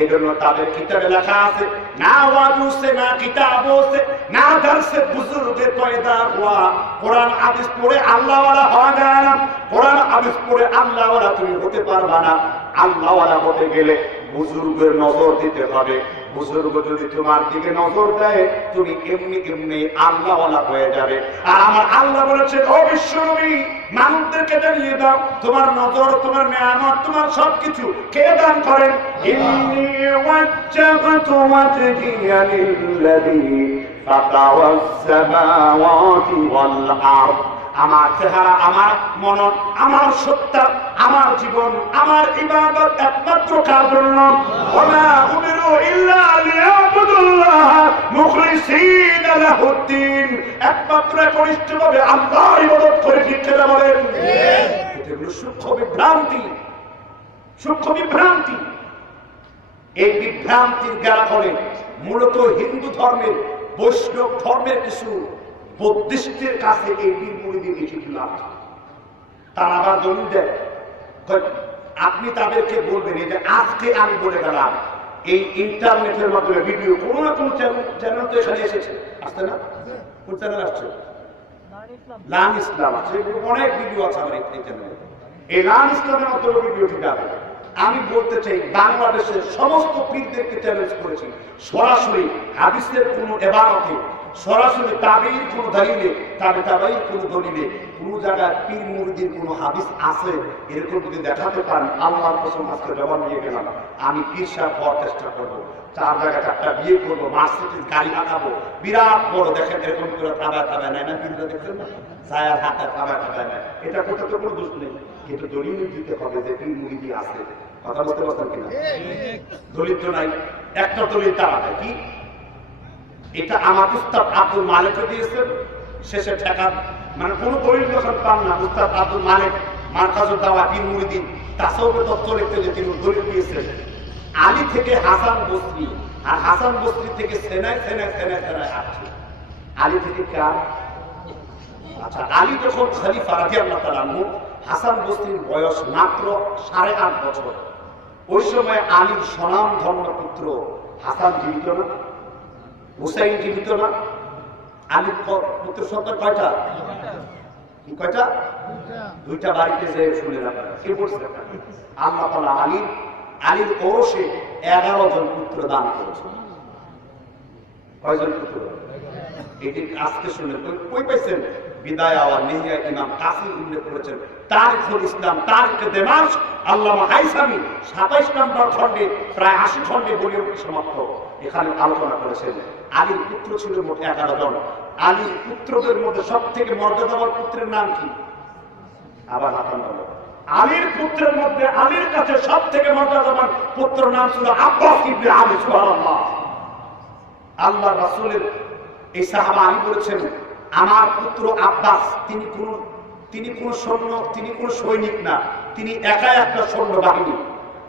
এই জন্য তাদের কিতাবে লেখা আছে, না ওয়াজু সে না কিতাবো সে না দরসে বুজুর্গে পয়দা হুয়া। কোরআন হাদিস পড়ে আল্লাহ ওয়ালা হওয়া যায় না, কোরআন হাদিস পড়ে আল্লাহ ওয়ালা তুমি হতে পারবা না। আল্লাহ ওয়ালা হতে গেলে বুজুর্গের নজর দিতে হবে। বুজুর্গ যদি তোমার দিকে নজর দেয়, তুমি এমনি এমনি আল্লাহ ওয়ালা হয়ে যাবে। আর আমার আল্লাহ বলেছেন, ও বিশ্বনবী, মানুষদেরকে জানিয়ে দাও তোমার নজর, তোমার নিয়ামত, তোমার সবকিছু কে দান করেন? ইন্নী ওয়াজ্জাহতু ওয়াজহিয়া লিল্লাযী ফাতারাস সামাওয়াতি ওয়াল আরদ। আমার চেহারা, আমার মনন, আমার সত্তা, আমার জীবন, আমার ইবাদত একমাত্র কার জন্য? ওয়া উমিরু ইল্লা লিয়াবুদুল্লাহ মুখলিসিনা লাহুদ্দিন। একমাত্র পরিষ্ঠভাবে আল্লাহর ইবাদত করে, ঠিক করে বলেন। এগুলো সূক্ষ্ম বিভ্রান্তি, সূক্ষ্ম বিভ্রান্তি। এই বিভ্রান্তির দ্বারা করে মূলত হিন্দু ধর্মের, বৈষ্ণব ধর্মের কিছু বুদ্ধিস্টের কাছে এই পীর মুরিদি এসেছিল। তারা আবার দলিল দেয়, আপনি তাদেরকে বলবেন এই যে আজকে আমি বলে গেলাম, এই ইন্টারনেটের মাধ্যমে ভিডিও কোনো না কোনো চ্যানেল তো এখানে এসেছে, আসছে না? কোন চ্যানেল আসছে? লান ইসলাম আছে, অনেক ভিডিও আছে আমার এই চ্যানেলে। এই লান ইসলামের মাধ্যমে ভিডিও ঠিক আছে। আমি বলতে চাই, বাংলাদেশের সমস্ত পীরদেরকে চ্যালেঞ্জ করেছি, সরাসরি হাদিসের কোনো এবারতে, সরাসরি তাবির কোন দলিলে, তাবাইর কোন দলিলে কোন জায়গায় পীর মুরিদির কোন হাদিস আছে এরকম যদি দেখাতে পারেন, আল্লাহর কসম আজকে জবাব নিয়ে গেলাম, আমি পীর সাহেব হওয়ার চেষ্টা করবো। 4 জায়গায় 4টা বিয়ে করবো, মার্সিডিজ গাড়ি আনাবো, বিরাট বড়, দেখেন এরকম করে থাবায় নেয় না, পীররা দেখছেন না, ছায়ার হাতে থাবায় নেয়। এটা করতে তো কোনো দোষ নেই, কিন্তু দলিল দিতে হবে যে পীর মুরিদি আছে। কথা বলতে পারছেন কিনা? দলিল তো নাই, একটা দলিল তারা দেয় কি, এটা আমার উস্তাদ আব্দুল মালিককে দিয়েছেন শেষে ঠেকা, মানে কোন দলিল যখন পান না, উস্তাদ আব্দুল মালিক মারকাজুদ দাওয়া পীর মুরিদিন তাসাউফের তত্ত্ব লিখতে যে তিনি দলিল দিয়েছেন আলী থেকে হাসান বসরি, আর হাসান বসরি থেকে সেনায় আসছে। আলী থেকে কার? আচ্ছা, আলী যখন খলিফা রাদিয়াল্লাহু তাআলা আনহু, হাসান বসরির বয়স মাত্র 8.5 বছর। ওই সময় আলীর স্বনাম ধন্য পুত্র হাসান জীবিত না, হুসাইন জীবিত না। আলীর পুত্র সন্তান কয়টা? কয়টা? 2টা। বাড়িতে যে শুনে না কে বলছে? আল্লাহ তাআলা আলীর ওরসে 11 জন পুত্র দান করেছে। কয়জন পুত্র? এটি আজকে শুনে কই পাইছেন? বিদায়া ওয়া নিহিয়া ইমাম কাসিম উল্লেখ করেছেন। তারিখুল ইসলাম, তারিখ দেমাশক, আল্লামা হাইসামি 27 নম্বর খণ্ডে, প্রায় 80 খণ্ডে বলিও সমাপ্ত, এখানে আলোচনা করেছেন। আলীর পুত্র ছিল মোট 11 জন। আলীর পুত্রদের মধ্যে সব থেকে মর্যাদাবান পুত্রের নাম কি? আবার হাসান বলো। আলীর পুত্রের মধ্যে আলীর কাছে সব থেকে মর্যাদাবান পুত্র নাম ছিল আব্বাস ইবনে আলী। সুবহানাল্লাহ। আল্লাহ রাসূলের এই সাহাবা আলী বলেছেন, আমার পুত্র আব্বাস তিনি কোন সৈনিক না, তিনি একা একটা সৈন্য বাহিনী।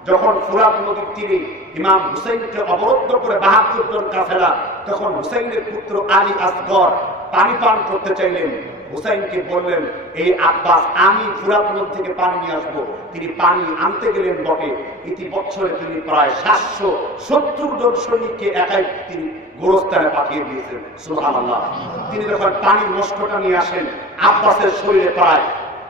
যখন ফুরাত নদীর তীরে ইমাম হুসাইনকে অবরুদ্ধ করে 72 জন কাফেলা, তখন হুসাইনের পুত্র আলী আসগর পানি পান করতে চাইলেন। হুসাইনকে বললেন, এই আব্বাস আমি ফুরাত নদ থেকে পানি নিয়ে আসবো। তিনি পানি আনতে গেলেন বটে, ইতি বছরে তিনি প্রায় 770 জন সৈনিককে একাই তিনি গোরস্থানে পাঠিয়ে দিয়েছেন। সুবহানাল্লাহ। তিনি যখন পানির মস্কটা নিয়ে আসেন, আব্বাসের শরীরে প্রায়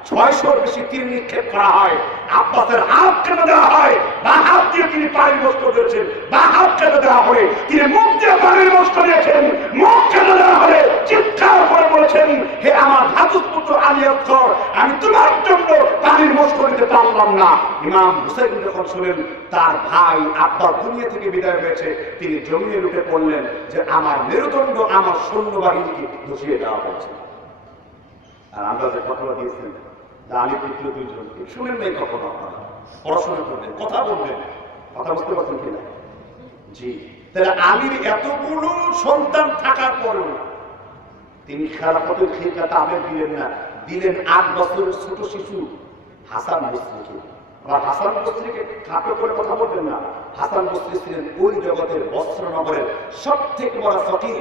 600-র বেশি তীর নিক্ষেপ করা হয়। আব্বাসের হাত কেটে দেওয়া হয়, বা হাত দিয়ে তিনি পানির মস্ক দিয়েছেন, বা হাত কেটে দেওয়া হয়। তিনি মুখ দিয়ে পানির মস্ক দিয়েছেন, মুখ কেটে দেওয়া হলে চিৎকার করে বলেছেন, হে আমার ভাতুক পুত্র আলী আকবর, আমি তোমার জন্য পানির মস্ক দিতে পারলাম না। ইমাম হুসাইন যখন শুনলেন তার ভাই আব্বাস দুনিয়া থেকে বিদায় হয়েছে, তিনি জমিনে উঠে পড়লেন যে আমার মেরুদণ্ড আমার সৈন্যবাহিনীকে ধসিয়ে দেওয়া হয়েছে। আর আমরা যে কথা দিয়েছেন আলী পুত্র দুইজনকে শুনেন নাই, কখনো আপনারা পড়াশোনা করবেন, কথা বলবেন, কথা বুঝতে পারছেন কিনা? জি। তাহলে আলীর এতগুলো সন্তান থাকার পরেও তিনি খেলাফতের খিলাফত আবেগ দিলেন না, দিলেন 8 বছরের ছোট শিশু হাসান বসরিকে। আবার হাসান বসরিকে খাটো করে কথা বলবেন না, হাসান বসরি ছিলেন ওই জগতের বস্ত্রনগরের সব থেকে বড় ফকিহ,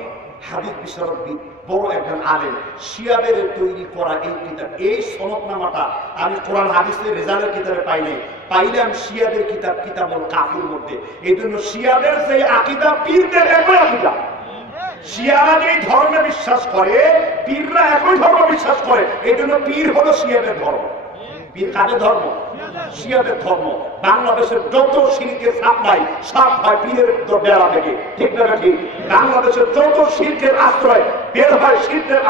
হাদিস বিশারদবিদ, বড় একজন আলেম। শিয়াদের তৈরি করা এই কিতাব, এই সনদনামাটা আমি কোরআন হাদিসের রেজালের কিতাবে পাইনি, পাইলাম শিয়াদের কিতাব কিতাবুল কাফির মধ্যে। এই জন্য শিয়াদের যে আকীদা পীরদের একই আকীদা। শিয়ারা যেই ধর্মে বিশ্বাস করে, পীররা একই ধর্ম বিশ্বাস করে। এই জন্য পীর হলো শিয়াদের ধর্ম। পীর কাদের ধর্ম? শিয়াদের ধর্ম। বাংলাদেশের যত শিরকের সাপ্লাই সব হয় পীরের বেড়া থেকে, ঠিক না ঠিক? বাংলাদেশের যত শিরকের আশ্রয় বের হয় শিরকের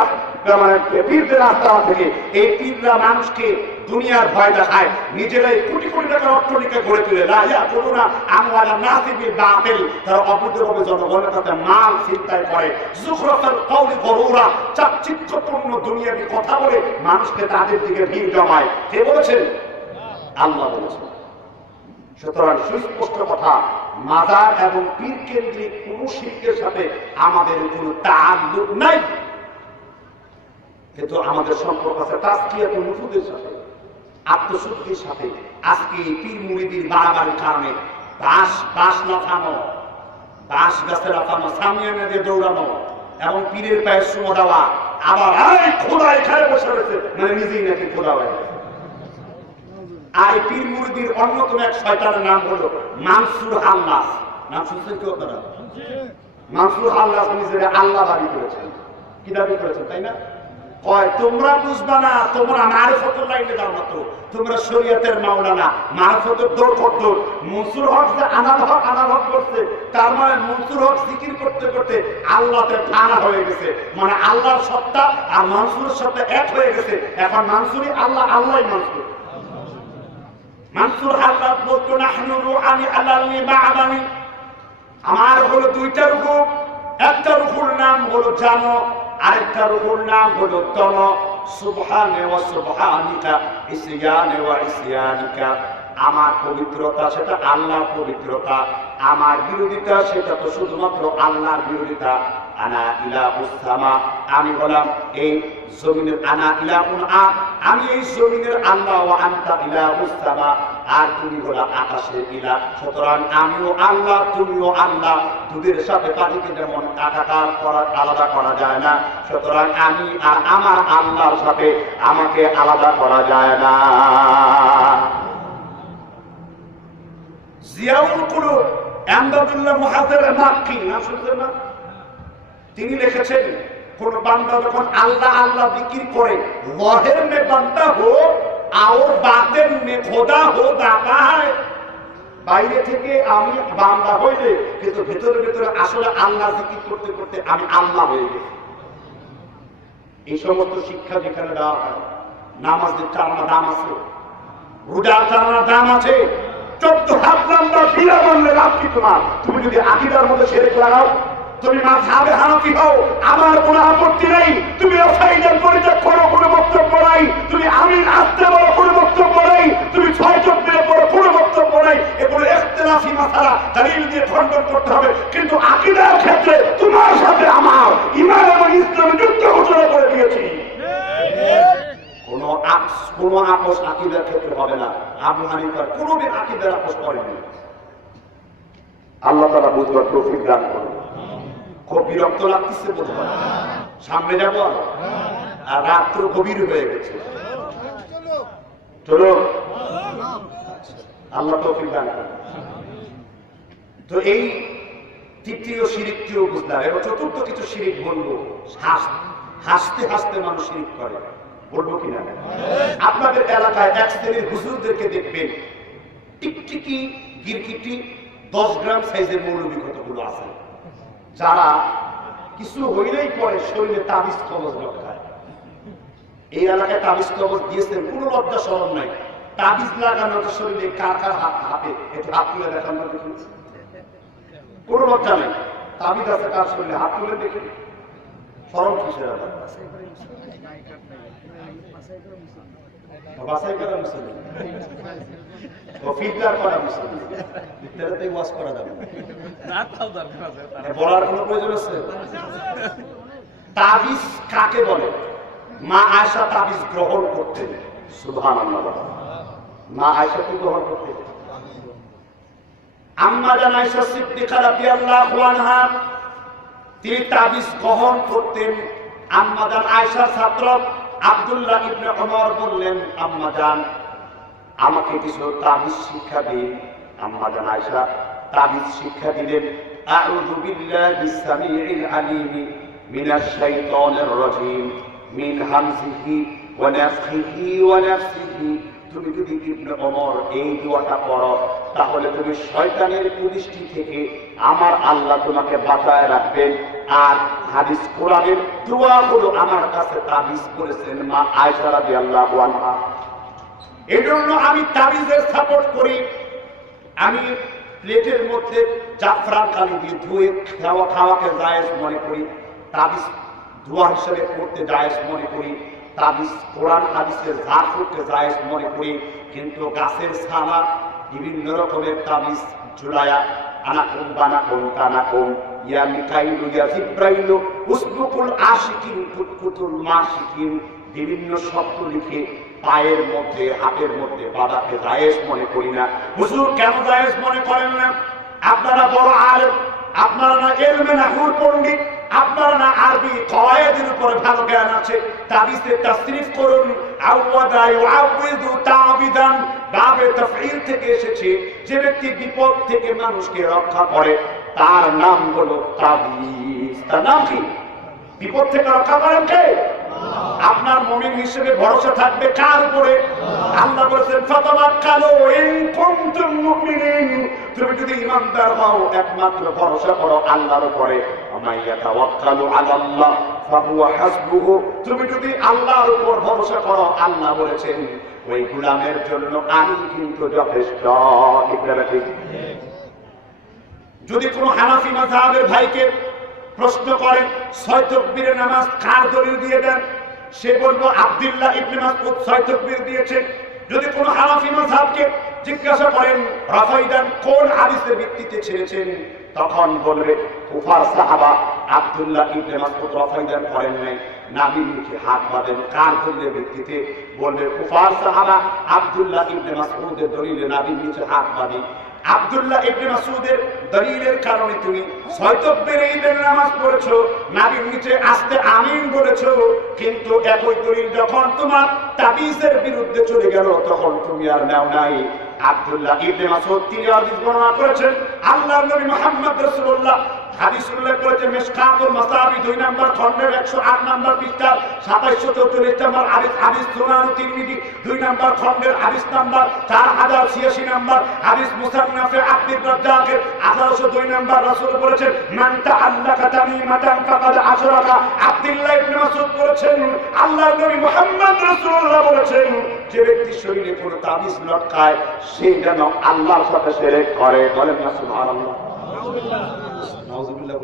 মানে পীরদের আশ্রয় থেকে। এই পীররা মানুষকে দুনিয়ার ভয় দেখায়, নিজেরাই কোটি কোটি টাকার অট্টালিকা গড়ে তুলে করোনা আমওয়ালা নাসিবিল বাতিল, তারা অবৈধভাবে জনগণের কাছে মাল ছিনতাই করে, যুখরাফাল কওলি গরুরা, চাকচিক্যপূর্ণ দুনিয়াবি কথা বলে মানুষকে তাদের দিকে ভিড় জমায়। কে বলেছেন? আল্লাহ বলেছেন। সুতরাং সুস্পষ্ট কথা, মাজার এবং পীর কেন্দ্রিক কোন শিরকের সাথে আমাদের কোনো তাআল্লুক নাই, কিন্তু আমাদের সম্পর্ক আছে তাজকিয়াতুন নুফুসের সাথে, আত্মশুদ্ধির সাথে। আজকে পীর মুরিদির বাড়াবাড়ির কারণে বাঁশ লাফানো, বাঁশ গাছে লাফানো, সামিয়ানা দিয়ে দৌড়ানো এবং পীরের পায়ে চুমো দেওয়া, আবার এই খোদা এখানে বসে রয়েছে, মানে নিজেই নাকি খোদা হয়ে গেছে। আর পীর মুরিদির অন্যতম এক শয়তানের নাম হলো মানসুর আল্লাস। নাম শুনছেন কি আপনারা? মানসুর আল্লাস নিজের আল্লাহ দাবি করেছেন। কি দাবি করেছেন, তাই না? কয় তোমরা বুঝবা না, তোমরা মারিফতের লাইনে যাও না, তো তোমরা শরীয়তের মাওলানা, মারিফতের দৌড় করত। মনসুর হক যে আনাল হক করছে, তার মানে মনসুর হক জিকির করতে করতে আল্লাহতে ফানা হয়ে গেছে, মানে আল্লাহর সত্তা আর মানসুরের সত্তা এক হয়ে গেছে। এখন মানসুরই আল্লাহ, আল্লাহই মানসুর। মানসুর আল্লাহ বলতো নাহনু রুহানি আলালনি বা'দানি, আমার হলো দুইটা রূহ, একটা রূহের নাম হলো জানো, আরেকটা রূহের নাম হলো তন। সুবহানে ওয়া সুবহানিকা, ইসয়ানে ওয়া ইসয়ানিকা। আমার পবিত্রতা সেটা আল্লাহর পবিত্রতা, আমার বিরোধিতা সেটা তো শুধুমাত্র আল্লাহর বিরোধিতা। আনা ইলাহুস সামা, আমি বললাম এই জমিনের, আনা ইলাহুন আমি এই জমিনের আল্লাহ, ওয়া আনতা ইলাহুস সামা, আর তুমি হলো আকাশের ইলাহ। সুতরাং আমিও আল্লাহ, তুমিও আল্লাহ। দুধের সাথে পানিকে যেমন একাকার করা, আলাদা করা যায় না, সুতরাং আমি আর আমার আল্লাহর সাথে আমাকে আলাদা করা যায় না। জিয়াউল কুলুব আমদাদুল্লাহ মুহাদ্দির মাক্কি, নাম শুনছেন না? তিনি লিখেছেন, কোন বান্দা যখন আল্লাহ আল্লাহ জিকির করে, লাহের মে বান্দা হো আর বাতেন মে খোদা হো দাতা হয়। বাইরে থেকে আমি বান্দা হইলে, কিন্তু ভেতরে ভেতরে আসলে আল্লাহ জিকির করতে করতে আমি আল্লাহ হয়ে গেছি। এই সমস্ত শিক্ষা যেখানে দেওয়া হয়, নামাজের চালানোর দাম আছে, রোজা চালানোর দাম আছে, 14 হাত লম্বা বিড়া বানলে লাভ কি তোমার? তুমি যদি আকীদার মধ্যে শিরক লাগাও, তুমি মাযহাবে হানাফি হও, আমার কোনো আপত্তি নেই। তুমি রাসাইলের পরিত্যাগ করো, কোনো বক্তব্য নাই। তুমি আমিন আসতে বলো, কোনো বক্তব্য নেই। তুমি 6 চব্বিরে পড়ো, কোনো বক্তব্য নেই। এগুলো ইখতিলাফি মাসালা, দলিল দিয়ে খণ্ডন করতে হবে। কিন্তু আকীদার ক্ষেত্রে তোমার সাথে আমার ঈমান এবং ইসলাম যুদ্ধ ঘোষণা করে দিয়েছি। কোন আপোষ আকীদার ক্ষেত্রে হবে না। আবু হানিফা কোনদিন আকীদার আপোষ করেনি। আল্লাহ তাআলা বুঝবার তৌফিক দান করুন। খুব বিরক্ত লাগতেছে বোধ হয়, সামনে যাবো আর রাত্র গভীর হয়ে গেছে। চলো আল্লাহ তৌফিক দান করেন। তো এই তৃতীয় শিরিকটিও বুঝলাম। এবার চতুর্থ কিছু শিরিক বলবো। হাসতে হাসতে মানুষ শিরিক করে, বলবো কিনা? আপনাদের এলাকায় এক শ্রেণীর হুজুরদেরকে দেখবেন টিকটিকি গিরগিটি 10 গ্রাম সাইজের মৌলবী কতগুলো আছে, যারা কিছু হইলেই পরে শরীরে তাবিজ কবজ লটকায়। এই এলাকায় তাবিজ কবজ দিয়েছেন, কোনো লজ্জা শরম নাই। তাবিজ লাগানো তো শরীরে কার কার হাতে একটু হাত তুলে দেখানো দেখুন, কোনো লজ্জা নেই। তাবিজ আছে কার শরীরে, হাত তুলে দেখে শরম কিসের? বাছাই করা মুসলিম, ফিল্টার করা মুসলিম, ফিল্টারতে ওয়াশ করা যাবে না, বলার কোনো প্রয়োজন আছে? তাবিজ কাকে বলে? মা আয়েশা তাবিজ গ্রহণ করতেন। সুবহানাল্লাহ। মা আয়েশা কি গ্রহণ করতেন? আম্মা জান আয়েশা সিদ্দিকা রাদিয়াল্লাহু আনহা তিনি তাবিজ গ্রহণ করতেন। আম্মা জান আয়েশার ছাত্র আব্দুল্লাহ ইবনে ওমর বললেন, আম্মা জান আমাকে কিছু তাবিজ শিক্ষা দিন। আম্মা জান আয়েশা তাবিজ শিক্ষা দিলেন। আউযু বিল্লাহিস সামিউল আলিম মিনাশ শাইতানির রাজীম মিন হামজিহি ওয়া নাফখিহি ওয়া নাফসিহি। তুমি যদি ইবনে ওমর এই দোয়াটা পড়ো তাহলে তুমি শয়তানের কুদৃষ্টি থেকে আমার আল্লাহ তোমাকে বাঁচায় রাখবেন। আর হাদিস কোরআনের দোয়াগুলো আমার কাছে তাবিজ করেছেন মা আয়েশা রাদিয়াল্লাহু আনহা। এজন্য আমি তাবিজের সাপোর্ট করি। আমি প্লেটের মধ্যে জাফরান কালি দিয়ে ধুয়ে খাওয়াকে জায়েজ মনে করি, তাবিজ দোয়া হিসেবে পড়তে জায়েজ মনে করি, তাবিজ কোরআন হাদিসের ঝাড় ফুটতে জায়েজ মনে করি। কিন্তু গাছের ছালা বিভিন্ন রকমের তাবিজ ঝুলায়া আনাকুম বানাকুম কানাকুম ইয়া মিকাইলু ইয়া জিব্রাইলু উসবুকুল আশিকিন কুতকুতুল মাশিকিন বিভিন্ন শব্দ লিখে পায়ের মধ্যে হাতের মধ্যে বাঁধাকে জায়েজ মনে করি না। হুজুর কেন জায়েজ মনে করেন না? আপনারা বড় আলেম, আপনারা না ইলমে নাহউর পণ্ডিত, আপনারা না আরবি কওয়ায়েদের উপরে ভালো জ্ঞান আছে। তাবিজে তাসরিফ করুন। আওয়াদা ইউআউযু তাবিদান বাবে তাফঈল থেকে এসেছে। যে ব্যক্তি বিপদ থেকে মানুষকে রক্ষা করে তার নাম হলো তাবিজ। তার নাম কি? বিপদ থেকে রক্ষা করেন কে? আপনার মুমিন হিসেবে ভরসা থাকবে কার উপরে? আল্লাহ বলেছেন ফাতাওয়াক্কালু ইন কুনতুম মুমিনিন। তুমি যদি ঈমানদার হও একমাত্র ভরসা করো আল্লাহর উপরে। আমাইয়া তাওয়াক্কালু আলাল্লাহ ফাহুয়া হাসবুহু। তুমি যদি আল্লাহর উপর ভরসা করো আল্লাহ বলেছেন ওই গোলামের জন্য আমি কিন্তু যথেষ্ট। ঠিক না ঠিক? যদি কোনো হানাফি মাযহাবের ভাইকে প্রশ্ন করেন 6 তাকবীরের নামাজ কার দলিল দিয়ে দেন, সে বলবো আব্দুল্লাহ ইবনে মাসউদ 6 তাকবীর দিয়েছেন। যদি কোনো হানাফি মাযহাবকে জিজ্ঞাসা করেন রাফাইদান কোন হাদিসের ভিত্তিতে ছেড়েছেন, তখন বলবে কুফার সাহাবা আব্দুল্লাহ ইবনে মাসউদ রাফাইদান করেন নাই, নবীর নিচে হাত বাঁধেন। কার দলিলের ভিত্তিতে? বলবে কুফার সাহাবা আব্দুল্লাহ ইবনে মাসউদের দলিলে নবীর নিচে হাত বাঁধেন। আব্দুল্লাহ ইবনে মাসউদের দলিলের কারণে তুমি 6 তাকবীরের ঈদের নামাজ পড়েছো, নবীর নিচে আস্তে আমিন বলেছো। কিন্তু একই দলিল যখন তোমার তাবিজের বিরুদ্ধে চলে গেল তখন তুমি আর নাও নাই। আব্দুল্লাহ ইবনে মাসউদ তিনি হাদিস বর্ণনা করেছেন, আল্লাহর নবী মুহাম্মদ রাসূলুল্লাহ হাদিস উল্লেখ করেছেন মিশকাতুল মাসাবি 2 নম্বর খণ্ডের 108 নম্বর পৃষ্ঠা 2744 নম্বর হাদিস সুনান তিরমিজি 2 নম্বর খণ্ডের হাদিস নাম্বার 4086 নম্বর হাদিস মুসান্নাফে আব্দুর রাজ্জাকের 1802 নম্বর রাসূল বলেছেন মান তাআল্লাকা তামিমাতান ফাকাদ আশরাকা। আব্দুল্লাহ ইবনে মাসউদ বলেছেন, আল্লাহর নবী মুহাম্মদ রাসূলুল্লাহ বলেছেন যে ব্যক্তি শরীরে কোনো তাবিজ লটকায় সে যেন আল্লাহর সাথে শিরক করে। বলেন না সুবহানাল্লাহ। নাউযুবিল্লাহ।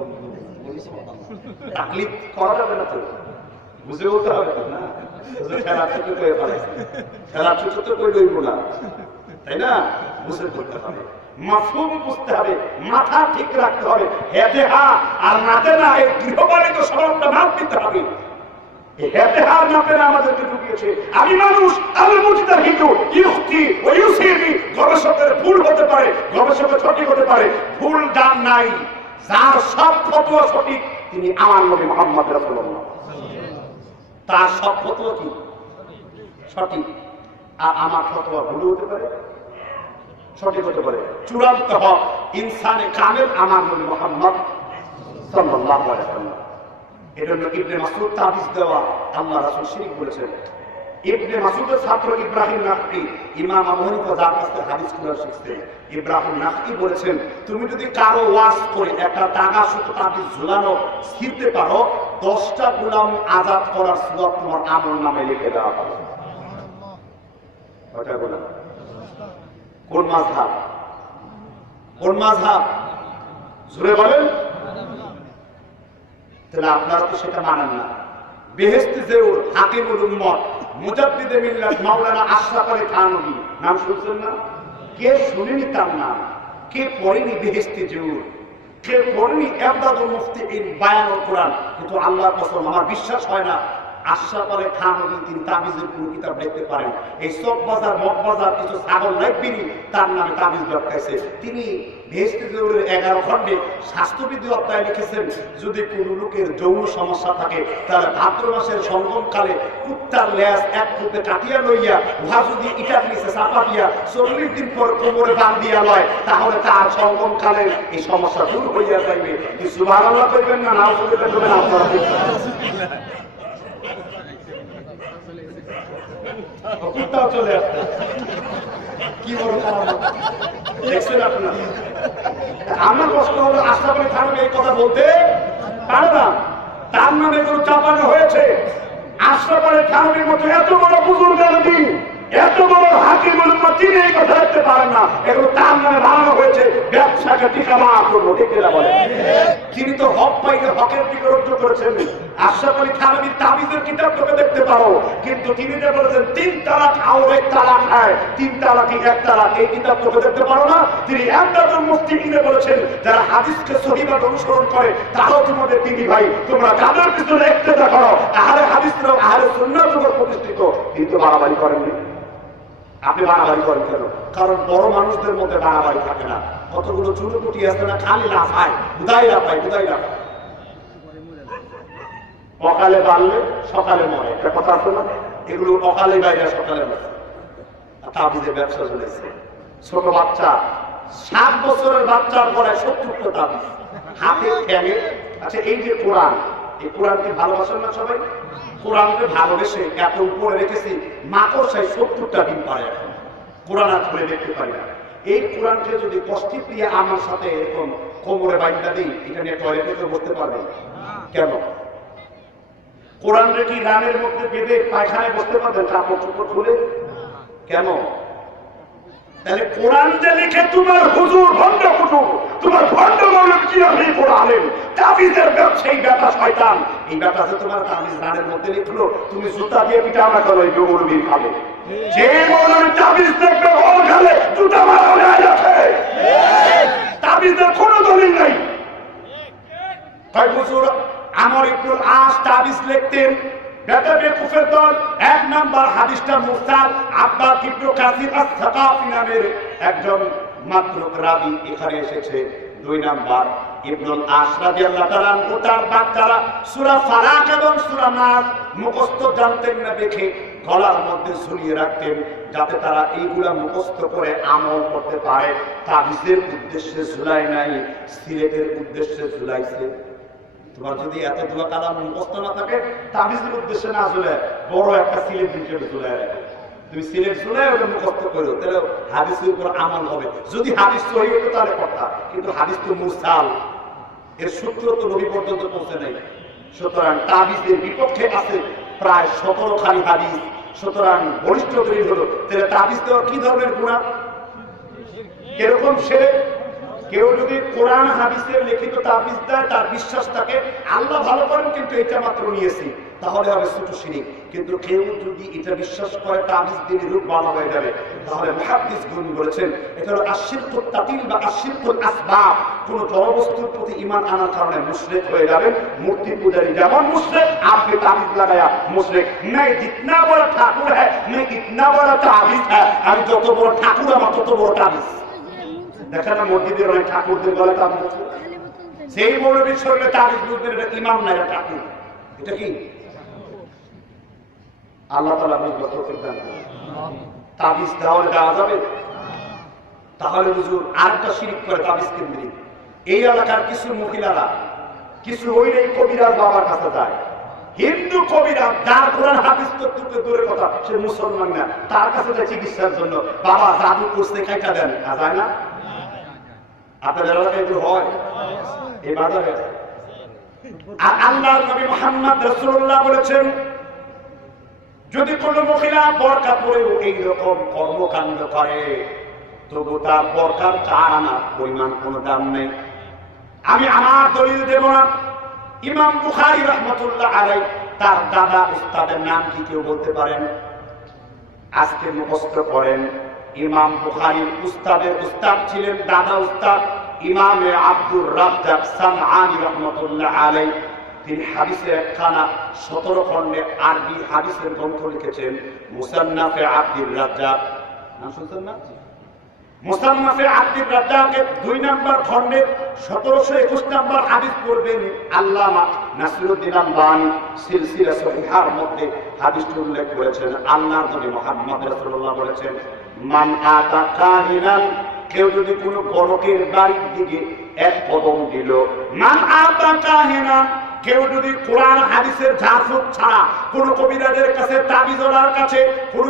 তাকলিদ করা যাবে না, তো বুঝে বলতে হবে না। খেলা ছোট করে ফেলাইছে, খেলা ছোট তো করে লইব না, তাই না? বুঝে করতে হবে, মাফহুম বুঝতে হবে, মাথা ঠিক রাখতে হবে। হেতে হা আর নাতে না এই গৃহপালিত স্বভাবটা বাদ দিতে হবে। হেতে হা নাতে না আমাদেরকে ঢুকিয়েছে। আমি মানুষ, আমি মুজতাহিদ, ইউখতি ও ইউসিবি। গবেষকের ভুল হতে পারে, গবেষকের সঠিক হতে পারে, ভুল যার নাই, যার সব ফতোয়া সঠিক তিনি আমার নবী মুহাম্মদ রাসূলুল্লাহ। তার সব ফতোয়া কি সঠিক, আর আমার ফতোয়া ভুল হতে পারে, সঠিক হতে পারে। চূড়ান্ত হক ইনসানে কামেল আমার নবী মুহাম্মদ সাল্লাল্লাহু আলাইহি ওয়াসাল্লাম। এজন্য ইবনে মাসউদ তাবিজ দেওয়া আল্লাহ রাসূল শিরক বলেছেন। ইবনে মাসউদের ছাত্র ইব্রাহিম নাখঈ ইমাম আবু হানিফা যার কাছে হাদিস পড়া শিখতেন, ইব্রাহিম নাখঈ বলেছেন, তুমি যদি কারো ওয়াজ করে একটা টাকা সুতো তাবিজ ঝুলানো ছিঁড়তে পারো, 10টা গোলাম আজাদ করার সওয়াব তোমার আমলনামায় লিখে দেওয়া হবে। কয়টা গোলাম? কোন মাযহাব? কোন মাযহাব? জোরে বলেন। তাহলে আপনারা তো সেটা মানেন না। বেহেশতে জেউর হাকিমুল উম্মত মুজাদ্দিদে মিল্লাত মাওলানা আশরাফ আলী থানভী নাম শুনছেন না? কে শুনেনি তার নাম? কে পড়েনি বেহেশতে জেউর? কে পড়েনি ইমদাদুল মুফতিঈন বায়ানুল কোরআন? কিন্তু আল্লাহর কসম আমার বিশ্বাস হয় না আশরাফ আলী থানভী তিনি তাবিজের কোন কিতাব লিখতে পারেন। এই সব বাজার মগ বাজার কিছু ছাগল লাইব্রেরি তার নামে তাবিজ লটকাইছে। তিনি বেহেশতে জেউরের 11 খণ্ডে স্বাস্থ্যবিধি অধ্যায় লিখেছেন, যদি কোন লোকের যৌন সমস্যা থাকে তাহলে ভাদ্র মাসের সঙ্গমকালে কুত্তার লেজ এক ফুটে কাটিয়া লইয়া উহা যদি ইটার নিচে চাপা দিয়া 40 দিন পর কোমরে বাঁধ দিয়া লয়, তাহলে তার সঙ্গমকালের এই সমস্যা দূর হইয়া যাইবে। কি সুবহানাল্লাহ কইবেন না নাউজুবিল্লাহ কইবেন? আপনারা কুত্তাও চলে আসছে, কি বড় দেখছেন আপনারা? আমার প্রশ্ন হলো আশরাফ আলী থানভী এই কথা বলতে পারে না, তার নামে এগুলো চাপানো হয়েছে। আশরাফ আলী থানভীর মতো এত বড় বুজুর্গ আলেম, এত বড় হাকিমুল উম্মত তিনি এই কথা লিখতে পারেন না, এগুলো তার নামে বানানো হয়েছে ব্যবসাকে টিকামা করবো। ঠিক কিনা বলে? তিনি তো হক পাইলে হকের দিকে রুজু করেছেন। আশরাফ আলী থানভীর তাবিজের কিতাব তোকে দেখতে পারো, কিন্তু তিনি যে বলেছেন 3 তালাক আর 1 তালাক হয়, 3 তালাকই 1 তালাক, এই কিতাব তোকে দেখতে পারো না। তিনি ইমদাদুল মুফতিঈনে বলেছেন যারা হাদিসকে সহিভাবে অনুসরণ করে তারাও তোমাদের দিনী ভাই, তোমরা কাদের পিছনে ইক্তেদা করো, আহলে হাদিসরা আহলে সুন্নাতের উপর প্রতিষ্ঠিত। কিন্তু বাড়াবাড়ি করেননি। আপনি বাড়াবাড়ি করেন কেন? কারণ বড় মানুষদের মধ্যে বাড়াবাড়ি থাকে না। কতগুলো চুনোপুটি আছে না, খালি লাফায়, বুদাই লাফায়, বুদাই লাফায়। অকালে বাড়লে সকালে মরে, একটা কথা আছে না? এগুলো অকালে বাইরে সকালে মরে। তাবিজের ব্যবসা চলেছে। ছোট বাচ্চা 7 বছরের বাচ্চার পরে 70টা তাবিজ হাতে ঠ্যাঙে। আচ্ছা, এই যে কোরআন, এই কোরআনকে ভালোবাসেন না সবাই? কোরআনকে ভালোবেসে এত উপরে রেখেছি, মাকড়সায় 70টা ডিম পারে। এখন কোরআন আর খুলে দেখতে পারি না। এই কোরআনকে যদি কষ্টি দিয়ে আমার সাথে এরকম কোমরে বাইন্দা দিই, এটা নিয়ে টয়লেটে তো বসতে পারবে কেন? কোরআন কি রানের মধ্যে বেঁধে পায়খানায় বসতে পারবেন কাপড় চোপড় খুলে? কেন? তাহলে কোরআন যে লিখে তোমার হুজুর ভণ্ড কুটুর, তোমার ভণ্ড মৌলবী জিলাপি পড়ালেন, তাবিজের ব্যবসায়ী বেটা শয়তান, এই বেটা যে তোমার তাবিজ রানের মধ্যে লিখলো, তুমি জুতা দিয়ে পিটা না করো, এই মৌলবীর খাবে। যে মৌলবী তাবিজ দেখবে ওর খালে জুতা মারা হয়ে যাচ্ছে। তাবিজের কোনো দলিল নাই। তাই হুজুর আমর ইবনুল আস তাবিজ লিখতেন, বেটা বেকুফের দল। 1 নাম্বার হাদিসটা মুরসাল, আব্বাস ইবনে কাসির আস-সাকাফি নামের একজন মাতরুক রাবী এখানে এসেছে। 2 নাম্বার ইবনুল আস রাদিয়াল্লাহু তাআলা আনহু তার বাচ্চারা সূরা ফালাক এবং সূরা নাস মুখস্থ জানতেন না দেখে গলার মধ্যে ঝুলিয়ে রাখতেন, যাতে তারা এইগুলা মুখস্থ করে আমল করতে পারে। তাবিজের উদ্দেশ্যে ঝুলাই নাই, সিলেটের উদ্দেশ্যে ঝুলাইছে। তোমার যদি এত দোয়া কালাম মুখস্থ না থাকে, তাবিজের উদ্দেশ্যে না ঝুলে বড় একটা সিলেট হিসেবে ঝুলে রাখো। তুমি সিলেট ঝুলে ওটা মুখস্থ করো, তাহলে হাদিসের উপর আমল হবে। যদি হাদিস সহি হতো তাহলে কথা, কিন্তু হাদিস তো মুরসাল, এর সূত্র তো নবী পর্যন্ত পৌঁছে নাই। সুতরাং তাবিজের বিপক্ষে আছে প্রায় 17 খালি হাদিস। সুতরাং বলিষ্ঠ দলিল হলো, তাহলে তাবিজ দেওয়া কি ধরনের গুনাহ? এরকম সে কেউ যদি কোরআন হাদিসের লিখিত তাবিজ দেয়, তার বিশ্বাস থাকে আল্লাহ ভালো করেন কিন্তু এটা মাত্র নিয়েছি, তাহলে হবে ছোট শিরক। কিন্তু কেউ যদি এটা বিশ্বাস করে তাবিজ দিয়ে রূপ ভালো হয়ে যাবে, তাহলে মুহাদ্দিসগণ বলেছেন এটা হলো আশিরকুত তাতিল বা আশিরকুল আসবাব। কোন জড়বস্তুর প্রতি ঈমান আনার কারণে মুশরিক হয়ে যাবেন। মূর্তি পূজারী যেমন মুশরিক, আপনি তাবিজ লাগায়া মুশরিক। मैं जितना बड़ा ठाकुर है, मैं कितना बड़ा ताबिज है, আমি যত বড় ঠাকুর আমার তত বড় তাবিজ। দেখেন না মসজিদের অনেক ঠাকুরদের গলায় তাবিজ আছে, সেই মৌলবীর শরীরে তাবিজ বুঝবেন এটা ইমাম না, এটা ঠাকুর। এটা কি আল্লাহ তাআলা বুঝবার তৌফিক দান করুন। তাবিজ দেওয়া যাবে? তাহলে হুজুর আরেকটা শিরক করে তাবিজ কেন্দ্রিক। এই এলাকার কিছু মহিলারা কিছু ওই কবিরাজ বাবার কাছে যায়, হিন্দু কবিরাজ যার কোরআন হাদিস তত্ত্ব দূরের কথা, সে মুসলমান না, তার কাছে যায় চিকিৎসার জন্য। বাবা জাদু করছে, কাইটা দেন, যায় না? আপনাদের এলাকায় এগুলো হয়? এই বাজারে আর আল্লাহর নবী মুহাম্মদ রাসূলুল্লাহ বলেছেন, যদি কোনো মহিলা বোরকা পরেও এইরকম কর্মকাণ্ড করে তবু তার বোরকার 4 আনা পরিমাণ কোনো দাম নেই। আমি আমার দলিল দেব না। ইমাম বুখারী রাহমাতুল্লাহ আলাইহি তার দাদা উস্তাদের নাম কি কেউ বলতে পারেন? আজকে মুখস্থ করেন। ইমাম বুখারীর উস্তাদের উস্তাদ ছিলেন দাদা উস্তাদ ইমামে আব্দুর রাজ্জাক সানআনী রাহমাতুল্লাহ আলাইহি। তিনি হাদিসের একখানা 17 খণ্ডে আরবি হাদিসের গ্রন্থ লিখেছেন, মুসান্নাফে আব্দুর রাজ্জাক। নাম শুনছেন না? মুসান্নাফে আব্দুর রাজ্জাকের 2 নম্বর খণ্ডের 1721 নম্বর হাদিস পড়বেন। আল্লামা নাসিরুদ্দিন আলবানী সিলসিলা সহিহার মধ্যে হাদিসটি উল্লেখ করেছেন। আল্লাহর নবী মুহাম্মদ রাসূলুল্লাহ বলেছেন, মান আতা কাহিনান, কেউ যদি কোনো গণকের বাড়ির দিকে এক কদম দিল, মান আতা কাহিনান, কেউ যদি কোরআন হাদিসের ঝাড়ফুঁক ছাড়া কোন কবিরাজের কাছে, তাবিজওয়ালার কাছে, কোন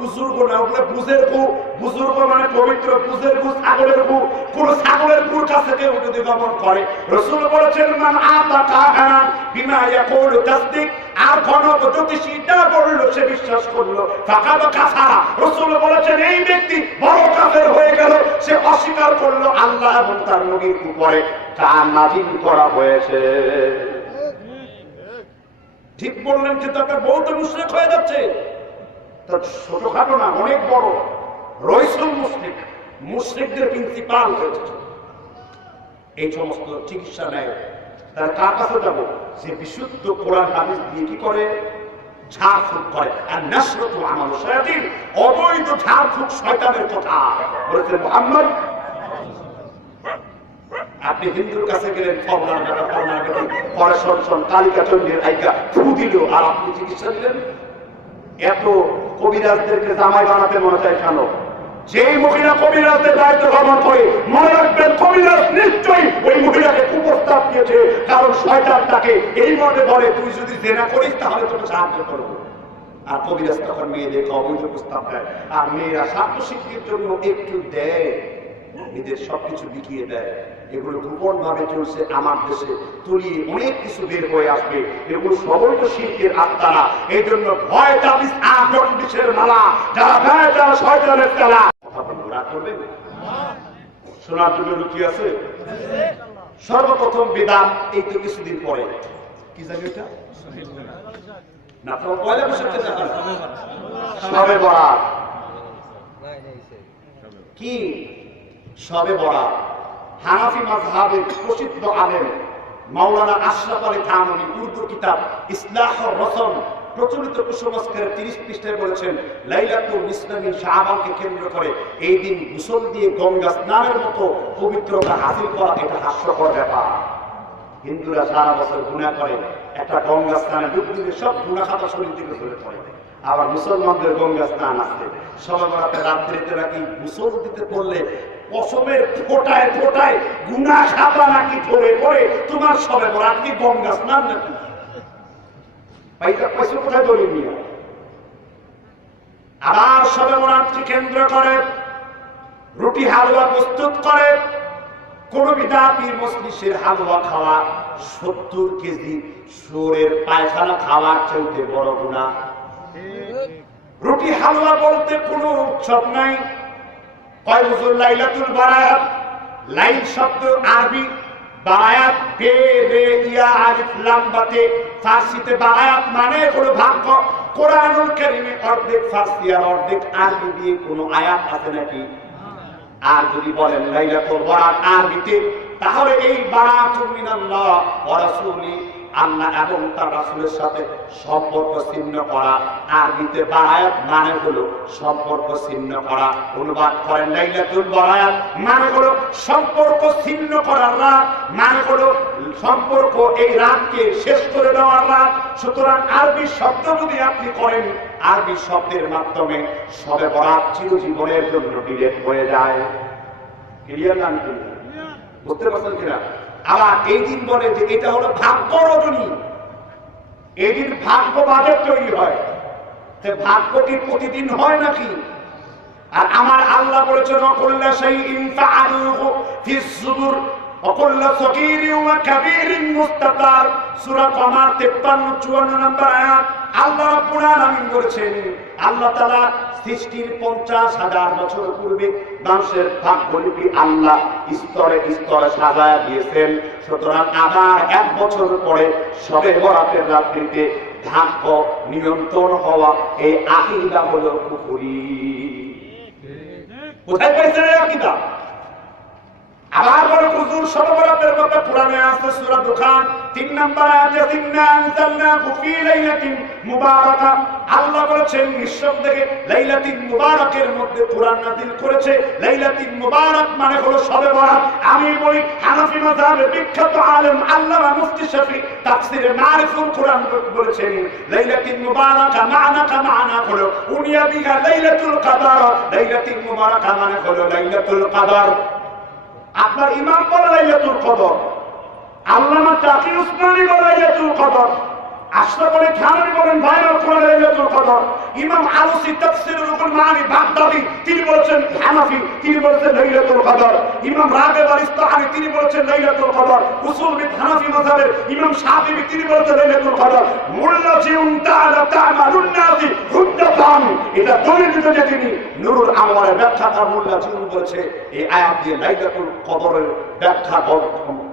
বুজুর্গ না, ওগুলো বুঝের গু, বুজুর্গ মানে পবিত্র, বুঝের গু ছাগলের গু, কোন ছাগলের গুর কাছে কেউ যদি গমন করে, রাসূল বলেছেন মান আতা কাহানান বিমা ইয়াকুলু তাসদিক, আর গণক জ্যোতিষী যা বলল সে বিশ্বাস করলো, ফাকাদ কাফারা, রাসূল বলেছেন এই ব্যক্তি বড় কাফের হয়ে গেল, সে অস্বীকার করলো আল্লাহ এবং তার নবীর উপরে যা নাযিল করা হয়েছে। ঠিক বললেন, কিন্তু আপনার বহুত মুশরিক হয়ে যাচ্ছে। তো ছোটখাটো না, অনেক বড় রইসুল মুশরিক, মুশরিকদের প্রিন্সিপাল হয়েছে। এই সমস্ত চিকিৎসা নেয়, তার কার কাছে যাবো? সে বিশুদ্ধ কোরআন হাদিস দিয়ে কি করে? ঝাড়ফুঁক করে। আর নাসরাতু আমাল শায়াতিন, অবৈধ ঝাড়ফুঁক শয়তানের কথা বলেছেন মুহাম্মদ। আপনি হিন্দুর কাছে গেলেন, পরে সরসন কালিকা চন্ডীর আইকা ফু দিল, আর আপনি চিকিৎসা দিলেন। এত কবিরাজদেরকে জামাই বানাতে মনে চায় কেন? যেই মহিলা কবিরাজদের দায়িত্ব পালন করে, মনে রাখবেন কবিরাজ নিশ্চয়ই ওই মহিলাকে কুপ্রস্তাব দিয়েছে, কারণ শয়তান তাকে এই মনে বলে তুই যদি জেনা করিস তাহলে তোকে সাহায্য করবো। আর কবিরাজ তখন মেয়েদেরকে অবৈধ প্রস্তাব দেয়, আর মেয়েরা স্বার্থ সিদ্ধির জন্য একটু দেয়, নিজের সবকিছু বিকিয়ে দেয়। এগুলো গোপন ভাবে চলছে আমার দেশে, তলিয়ে অনেক কিছু বের হয়ে আসবে। এগুলো সবই তো শিরকের আত্মারা। এই জন্য ভয় তাবিজ আগুন বিষের মালা, যারা ভয় তারা শয়তানের তেলা। কথা বলবো, রাগ করবেন? শোনার জন্য রুচি আছে? সর্বপ্রথম বিধান এই তো কিছুদিন পরে কি জানি ওটা না, পয়লা বৈশাখে যাবেন সবে বরাত। কি সবে বরাত? হানাফি মাযহাবের প্রসিদ্ধ আলেম মাওলানা আশরাফ আলী থানভী উর্দু কিতাব ইসলাহুর রসম প্রচলিত কুসংস্কারের 30 পৃষ্ঠায় বলেছেন, লাইলাতুল নিসফি মিন শাবানকে কেন্দ্র করে এই দিন গোসল দিয়ে গঙ্গা স্নানের মতো পবিত্রতা হাসিল করা এটা হাস্যকর ব্যাপার। হিন্দুরা সারা বছর গুনাহ করে, একটা গঙ্গা স্নানে ডুব দিলে সব গুনাহ খাতা শরীর থেকে ঝরে পড়ে। আবার মুসলমানদের গঙ্গা স্নান আছে, সবে বরাতে রাত্রিতে নাকি গোসল দিতে পড়লে পশমের ফোটায় ফোটায় গুনাহ খাতা নাকি ঝরে পড়ে। তোমার সবে বরাত কি গঙ্গা স্নান নাকি? পয়সা কোথায় দলিল নিয়ে? আবার সবে বরাতকে কেন্দ্র করে রুটি হালুয়া প্রস্তুত করে। কোন বিদাতির মজলিসের হালুয়া খাওয়া 70 কেজি শুয়োরের পায়খানা খাওয়ার চাইতে বড় গুনাহ। রুটি হালুয়া বলতে কোনো উৎসব নাই। কয় হুজুর লাইলাতুল বারায়াত, লাইল শব্দ আরবি, বারায়াত বে রে ইয়া আলিফ লাম বাতে, ফারসিতে বারায়াত মানে হলো ভাগ্য। কোরআনুল কারীমে অর্ধেক ফারসি আর অর্ধেক আরবি দিয়ে কোনো আয়াত আছে নাকি? আর যদি বলেন লাইলাতুল বারাত আরবিতে, তাহলে এই বারাতুন মিনাল্লাহ ওয়া রাসূলি, আল্লাহ এবং তার রাসূলের সাথে সম্পর্ক ছিন্ন করা। আরবিতে বারায়াত মানে হলো সম্পর্ক ছিন্ন করা। অনুবাদ করেন লাইলাতুল বারায়াত মানে হলো সম্পর্ক ছিন্ন করার রাত, মানে হলো সম্পর্ক এই রাতকে শেষ করে দেওয়ার রাত। সুতরাং আরবি শব্দ যদি আপনি করেন, আরবি শব্দের মাধ্যমে শবে বরাত চিরজীবনের জন্য ডিলেট হয়ে যায়। ক্লিয়ার না? বুঝতে পারছেন কিনা? আবার এই দিন বলে যে এটা হলো ভাগ্য রজনী, এই দিন ভাগ্য বাজেট তৈরি হয়। ভাগ্য কি প্রতিদিন হয় নাকি? আর আমার আল্লাহ বলেছেন অকুল্লা শাইইন ফাআলুহু ফিস সুদুর অকুল্লা সগীরিন ওয়া কাবীরিন মুস্তাতার। সূরা কমার 53-54 নম্বর আয়াত আল্লাহ রাব্বুল আলামিন বলেছেন, আল্লাহ তাআলা সৃষ্টির 50,000 বছর পূর্বে মানুষের ভাগ্যলিপি আল্লাহ স্তরে স্তরে সাজায় দিয়েছেন। সুতরাং আবার 1 বছর পরে শবে বরাতের রাত্রিতে ভাগ্য নিয়ন্ত্রণ হওয়া, এই আকীদা হলো কুফরি। কোথায় পাইছেন এই আকীদা? আবার বলে হুজুর শবে বরাতের কথা কোরআনে আছে সূরা দুখান 3 নম্বর আয়াতে, ইন্না আনজালনাহু ফি লাইলাতিন মুবারাকা। আল্লাহ বলেছেন নিঃসন্দেহে লাইলাতুল মুবারাকের মধ্যে কোরআন নাযিল করেছে। লাইলাতুল মুবারাক মানে হলো শবে বরাত। আমি বলি হানাফি মাযহাবের বিখ্যাত আলেম আল্লামা মুফতি শফি তাফসিরে মারিফুল কোরআন বলেছেন লাইলাতুল মুবারাকা মানা হলো উনিয়া বিহা লাইলাতুল কদর। লাইলাতুল মুবারাকা মানে হলো লাইলাতুল কদর। আপনার ইমাম বলে লাইলাতুল কদর, আল্লামা তাকি উসমানী বলে লাইলাতুল কদর, আশরাফ আলী থানভী বলেন ভাইরাল কোরআন লাইলাতুল কদর। ইমাম আলুসি তাফসীরুল মানি বাগদাদি তিনি বলেছেন হানাফি, তিনি বলেছেন লাইলাতুল কদর। ইমাম রাগিব আল ইসফাহানি তিনি বলেছেন লাইলাতুল কদর। উসুল বিদ হানাফি মাযহাবের ইমাম শাফিঈ তিনি বলেছেন লাইলাতুল কদর। মুল্লাজিউন তাআলা তা'মালুন নাসি হুদ্দাতান, এটা দলিল দিতে তিনি নুরুল আনোয়ারের ব্যাখ্যাটা মুল্লাজিউন বলেছে এই আয়াত দিয়ে লাইলাতুল কদরের ব্যাখ্যা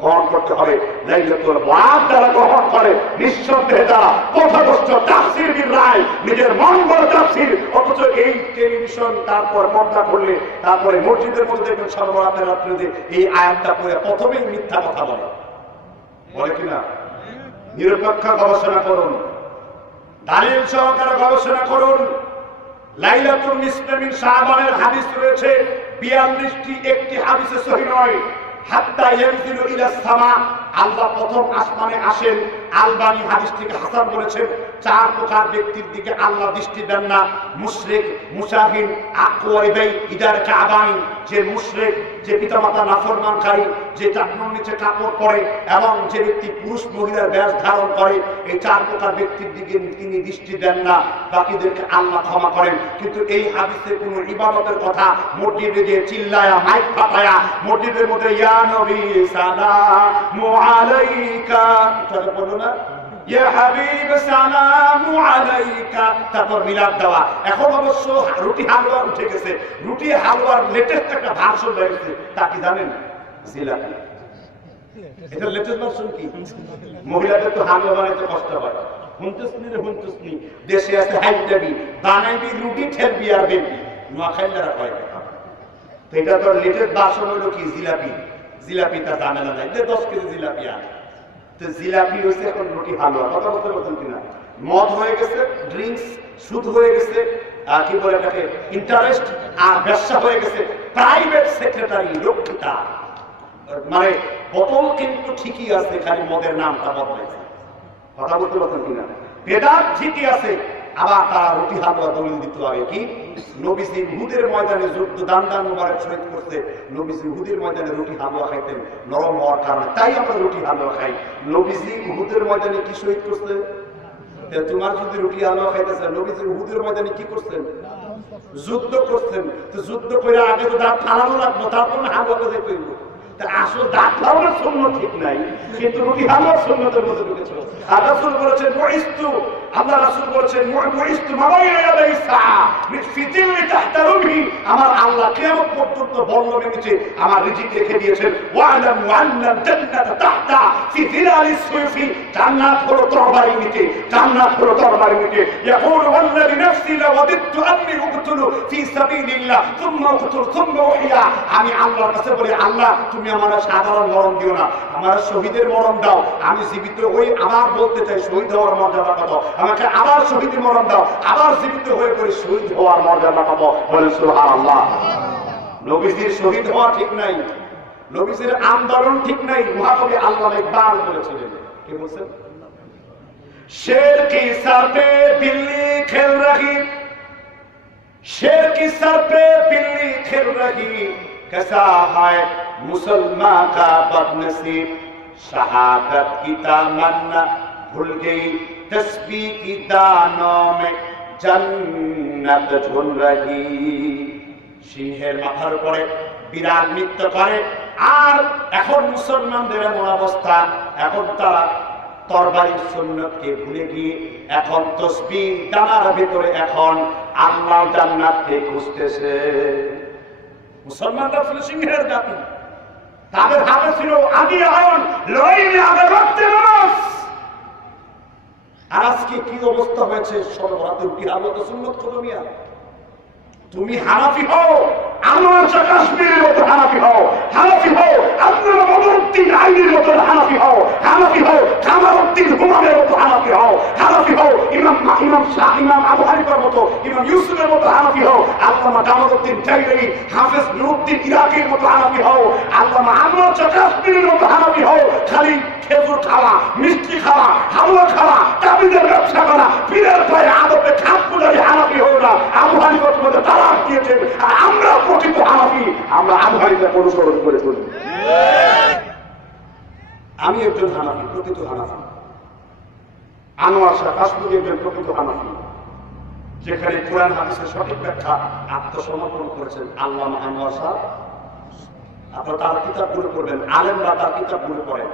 গ্রহণ করতে হবে। লাইলাতুল বরাত দ্বারা গ্রহণ করে নিঃসন্দেহে তারা পথভ্রষ্ট তাফসীরের রায় নিজের মন গড়া তাফসীর, অথচ এই টেলিভিশন তারপর পর্দা করলে তারপরে মসজিদের মধ্যে দেখবেন সর্বরাতের রাত্রিতে এই আয়াতটা পড়ে প্রথমেই মিথ্যা কথা বলে কিনা? নিরপেক্ষ গবেষণা করুন, দালিল সহকারে গবেষণা করুন। লাইলাতুল নিসফে মিন শাবানের হাদিস রয়েছে 42টি, একটি হাদিসে সহিহ নয়। হাত্তা ইয়ানজিলু ইলাস সামা, আল্লাহ প্রথম আসমানে আসেন। আলবানী হাদিসটিকে হাসান বলেছেন। 4 প্রকার ব্যক্তির দিকে আল্লাহ দৃষ্টি দেন না: মুশরিক, মুশাহিন, আকওয়ারিবাই ইদার কাবাইন, যে মুশরিক, যে পিতামাতা নাফরমানকারী, যে টাকনোর নিচে কাপড় পরে, এবং যে ব্যক্তি পুরুষ মহিলার বেশ ধারণ করে, এই 4 প্রকার ব্যক্তির দিকে তিনি দৃষ্টি দেন না, বাকিদেরকে আল্লাহ ক্ষমা করেন। কিন্তু এই হাদিসে কোনো ইবাদতের কথা মসজিদে গিয়ে চিল্লায়া মাইক ফাটায়া মসজিদের মধ্যে ইয়া নবী সালামু আলাইকা এটা বলো না, ইয়া হাবিব সালামু আলাইকা, তারপর মিলাদ দেওয়া। এখন অবশ্য রুটি হালুয়া উঠে গেছে, রুটি হালুয়ার লেটেস্ট একটা ভার্সন বেরিয়েছে, তা কি জানেন? জিলাপি। এটা লেটেস্ট ভার্সন কি? মহিলাদের তো হালুয়া বানাইতে কষ্ট হয়, হুন্তুসনি দেশে আছে হাইদাবি বানাইবি রুটি ঠেলবি আর বেবি নোয়াখাইলারা কয় কথা। তো এটা তো লেটেস্ট ভার্সন হলো কি? জিলাপি। জিলাপিটা ঝামেলা নাই, 10 কেজি জিলাপি আনে। তো জিলাপি হয়েছে এখন রুটি হালুয়া। কথা বলতে পারছেন কিনা? মদ হয়ে গেছে, ড্রিঙ্কস, সুদ হয়ে গেছে, কি বলে এটাকে ইন্টারেস্ট, আর ব্যবসা হয়ে গেছে প্রাইভেট সেক্রেটারি রক্ষিতা। মানে বোতল কিন্তু ঠিকই আছে, খালি মদের নামটা বদলাইছে। কথা বলতে পারছেন কিনা? বেদাত ঠিকই আছে, আবার তারা রুটি হালুয়া দলিল দিতে হবে কি? নবীজি উহুদের ময়দানে যুদ্ধ দান মুবারক শহীদ করতে, নবীজি উহুদের ময়দানে রুটি হালুয়া খাইতেন নরম হওয়ার কারণে, তাই আমরা রুটি হালুয়া খাই। নবীজি উহুদের ময়দানে কি শহীদ করতে? তোমার যদি রুটি হালুয়া খাইতেছে, নবীজি উহুদের ময়দানে কি করছেন? যুদ্ধ করছেন। তো যুদ্ধ করে আগে তো দাঁত ফালানো লাগলো, তারপর হালুয়া করে করব। আসলে দাঁত ফালানোর সুন্নাত ঠিক নাই, কিন্তু রুটি হালুয়ার সুন্নাতের মধ্যে ঢুকেছিল। আর রাসূল বলেছেন মুইস্তু, আল্লাহ রাসূল বলেছেন মুইস্তু মাবাইনা ইয়াদাইস সাআ ফি যিল্লি তাহতা রুহি, আমার আল্লাহ কিয়ামত পর্যন্ত বল্লমের নিচে আমার রিজিক রেখে দিয়েছেন। ওয়ালাম আন্নাল জান্নাতা তাহতা ফি যিলালিস সুয়ুফি, জান্নাত হলো তরবারির নিচে, জান্নাত হলো তরবারির নিচে। ইয়াকুলু ওয়াল্লাযী নাফসি লাওয়াদিতু আন্নী উকতুলু ফি সাবিলিল্লাহ সুম্মা উকতুল সুম্মা উহিয়া, আমি আল্লাহর কাছে বলি আল্লাহ তুমি তুমি আমার সাধারণ মরণ দিও না, আমার শহীদের মরণ দাও। আমি জীবিত ওই আবার বলতে চাই শহীদ হওয়ার মর্যাদা কত, আমাকে আবার শহীদের মরণ দাও, আবার জীবিত হয়ে পড়ে শহীদ হওয়ার মর্যাদা কত। বলেন সুবহানাল্লাহ। নবীজির শহীদ হওয়া ঠিক নাই, নবীজির আন্দোলন ঠিক নাই। মহাকবি আল্লামা ইকবাল বলেছিলেন, কি বলছেন? शेर की सर पे बिल्ली खेल रही, शेर की सर पे बिल्ली खेल रही, कैसा है मुसलमान का बदनसीब, शहादत की तमन्ना भूल गई, तस्बीह की दानों में जन्नत झूल रही। সিংহের মাথার উপরে বিড়াল নৃত্য করে, আর এখন মুসলমানদের এমন অবস্থা, এখন তারা তরবারির সুন্নতকে ভুলে গিয়ে এখন তাসবিহ দানার ভিতরে এখন আল্লাহ জান্নাতকে খুঁজতেছে। মুসলমানরা ছিল সিংহের জাতি, তাদের হাতে ছিল আদি আয়ন, লড়াইয়ে আগে রক্তে নামাজ। আর আজকে কি অবস্থা হয়েছে, সর্বভারতীয় কিরামত সুন্নত কলমিয়া। তুমি হানাফি হও, আমার কাশ্মীরের মতো হানাফি হও, হানাফি হও আপনার বদরুদ্দিন আইনের মতো হানাফি হও, হানাফি হও কামারউদ্দিন হুমায়ুনের মতো হানাফি হও, হানাফি হও ইমাম আবু হানিফার মতো, ইমাম ইউসুফের মতো হানাফি হও, আল্লামা জামালউদ্দিন জাইলানি, হাফেজ নুরউদ্দিন ইরাকির মতো হানাফি হও, আল্লামা আমার কাশ্মীরের মতো হানাফি হও। খালি খেজুর খাওয়া, মিষ্টি খাওয়া, হালুয়া খাওয়া, তাবিজের ব্যবসা করা, পীরের পায়ে আদতে খাপ পূজারি হানাফি হও না। আবু হানিফার মধ্যে তালাক দিয়েছেন, আর আমরা প্রকৃত হানাফি, আমরা আবু হানিফাকে অনুসরণ করে চলি। আমি একজন হানাফি, প্রকৃত হানাফি। আনোয়ার শাহ কাশ্মীরি একজন প্রকৃত হানাফি, যেখানে কোরআন হাদিসের সঠিক ব্যাখ্যা আত্মসমর্পণ করেছেন আল্লামা আনোয়ার শাহ। আপনারা তার কিতাবগুলো পড়বেন, আলেমরা তার কিতাবগুলো পড়েন,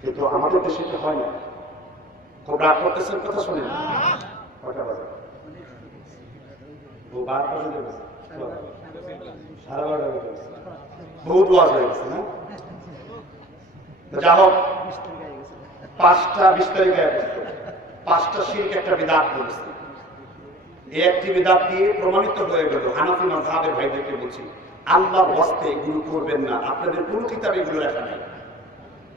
কিন্তু আমাদের দেশে তো হয় না। কোরআন করতেছেন কথা শুনেন, কয়টা বাজে? বহুত ওয়াজ হয়ে গেছে না? যা হোক, 5টা 20 তারিখে 5টা শিরক একটা বিদআত বলছে। এই একটি বিদআত দিয়ে প্রমাণিত হয়ে গেল। হানাফি মাযহাবের ভাইদেরকে বলছি, আল্লাহর ওয়াস্তে এগুলো করবেন না। আপনাদের কোন কিতাবে এগুলো লেখা নেই।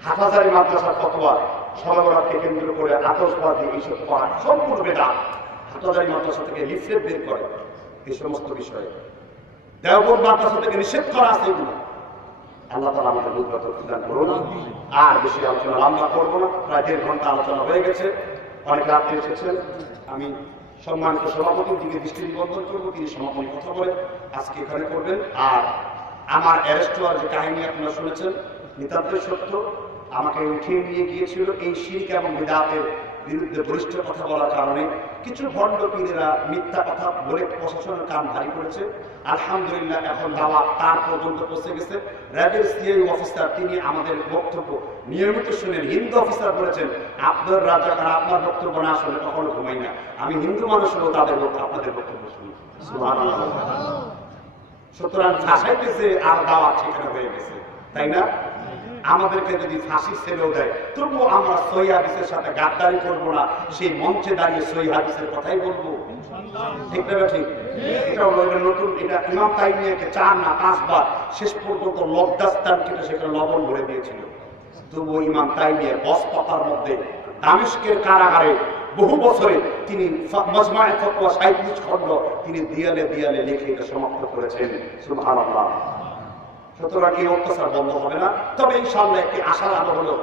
হাফাজারি মাদ্রাসার ফতোয়া, সরবরাহকে কেন্দ্র করে আতশবাজি এইসব করা সম্পূর্ণ বিদআত। হাফাজারি মাদ্রাসা থেকে লিফলেট বের করে এই সমস্ত বিষয়ে, দেওবন্দ মাদ্রাসা থেকে নিষেধ করা আছে এগুলো। আল্লাহ তাআলা আমাদের বুঝবার তৌফিক দান করুন। আর বেশি আলোচনা লম্বা করবো না, প্রায় 1.5 ঘন্টা আলোচনা হয়ে গেছে, অনেক রাত্রে এসেছেন। আমি সম্মানিত সভাপতির দিকে দৃষ্টি নিবন্ধন করবো, তিনি সমাপনী কথা বলে আজকে এখানে করবেন। আর আমার অ্যারেস্ট হওয়ার যে কাহিনী আপনারা শুনেছেন, নিতান্তই সত্য। আমাকে উঠিয়ে নিয়ে গিয়েছিল এই শিরক এবং বিদআতের বিরুদ্ধে বলিষ্ঠ কথা বলার কারণে। কিছু ভণ্ড পীরেরা মিথ্যা কথা বলে প্রশাসনের কান ভারী করেছে। আলহামদুলিল্লাহ এখন দাওয়া তার পর্যন্ত পৌঁছে গেছে। র্যাবের সিআই অফিসার তিনি আমাদের বক্তব্য নিয়মিত শুনেন। হিন্দু অফিসার বলেছেন, আপনার রাজাকার আপনার বক্তব্য না শুনে কখনো ঘুমাই না। আমি হিন্দু মানুষ হলেও তাদের আপনাদের বক্তব্য শুনি। সুবহানাল্লাহ। সুতরাং ফাঁসাইতেছে আর দাওয়া সেখানে হয়ে গেছে, তাই না? আমাদেরকে যদি ফাঁসি ছেড়েও দেয়, তবুও আমরা সহিহ হাদিসের সাথে গাদ্দারি করবো না, সেই মঞ্চে দাঁড়িয়ে সহিহ হাদিসের কথাই বলবো। ঠিক না? ঠিক। এটা হলো নতুন, এটা ইমাম তাইমিয়াকে 4 না 5 বার শেষ পর্যন্ত লবদাস্তান কেটে সেখানে লবণ ভরে দিয়েছিল। তবুও ইমাম তাইমিয়া বসপাতার মধ্যে দামেস্কের কারাগারে বহু বছরে তিনি মাজমায়ে ফতোয়া 37 খণ্ড তিনি দেয়ালে দেয়ালে লিখে এটা সমাপ্ত করেছেন। সুবহানাল্লাহ। সুতরাং এই অত্যাচার বন্ধ হবে না। তবে ইনশাআল্লাহ একটি আশার আলো হলো,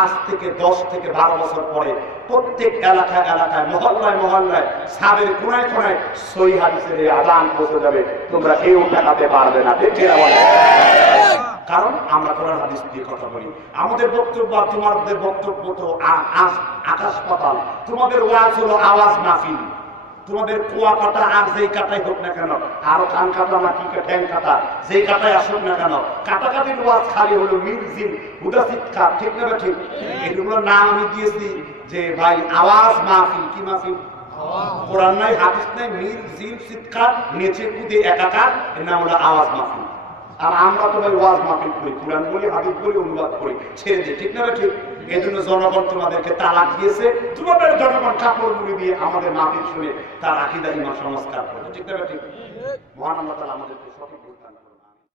আজ থেকে 10 থেকে 12 বছর পরে প্রত্যেক এলাকায় এলাকায়, মহল্লায় মহল্লায়, সাবের কোনায় কোনায় সহিহ হাদিসের আযান পৌঁছে যাবে। তোমরা কেউ ঠেকাতে পারবে না। ঠিক কিনা বলেন? কারণ আমরা কোরআন হাদিস দিয়ে কথা বলি। আমাদের বক্তব্য আর তোমাদের বক্তব্য তো আকাশ পাতাল। তোমাদের ওয়াজ হলো আওয়াজ মাহফিল, তোমাদের কুয়া কাটা আর যেই কাটাই হোক না কেন, আরো কান কাটা না কি ঠ্যাং কাটা যেই কাটাই আসুক না কেন, কাটাকাটির ওয়াজ খালি হলো মিউজিক হুদা চিৎকার। ঠিক না? ঠিক। এগুলোর নাম আমি দিয়েছি যে ভাই আওয়াজ মাহফিল। কি মাহফিল? কোরআন নাই, হাদিস নাই, মিউজিক চিৎকার, নেচে কুদে একাকার, এর নাম হলো আওয়াজ মাহফিল। আর আমরা তো ভাই ওয়াজ মাহফিল করি, কোরআন বলি, হাদিস বলি, অনুবাদ করি, ছেড়ে দিই। ঠিক না? ঠিক। এই জন্য জনগণ তোমাদেরকে তালাক দিয়েছে, তোমাদের জনগণ কাপড় মুড়ি দিয়ে আমাদের মাহফিল শুনে তার আকীদা ঈমান সংস্কার করে। ঠিক না? ঠিক। মহান আল্লাহ তাআলা আমাদেরকে সঠিক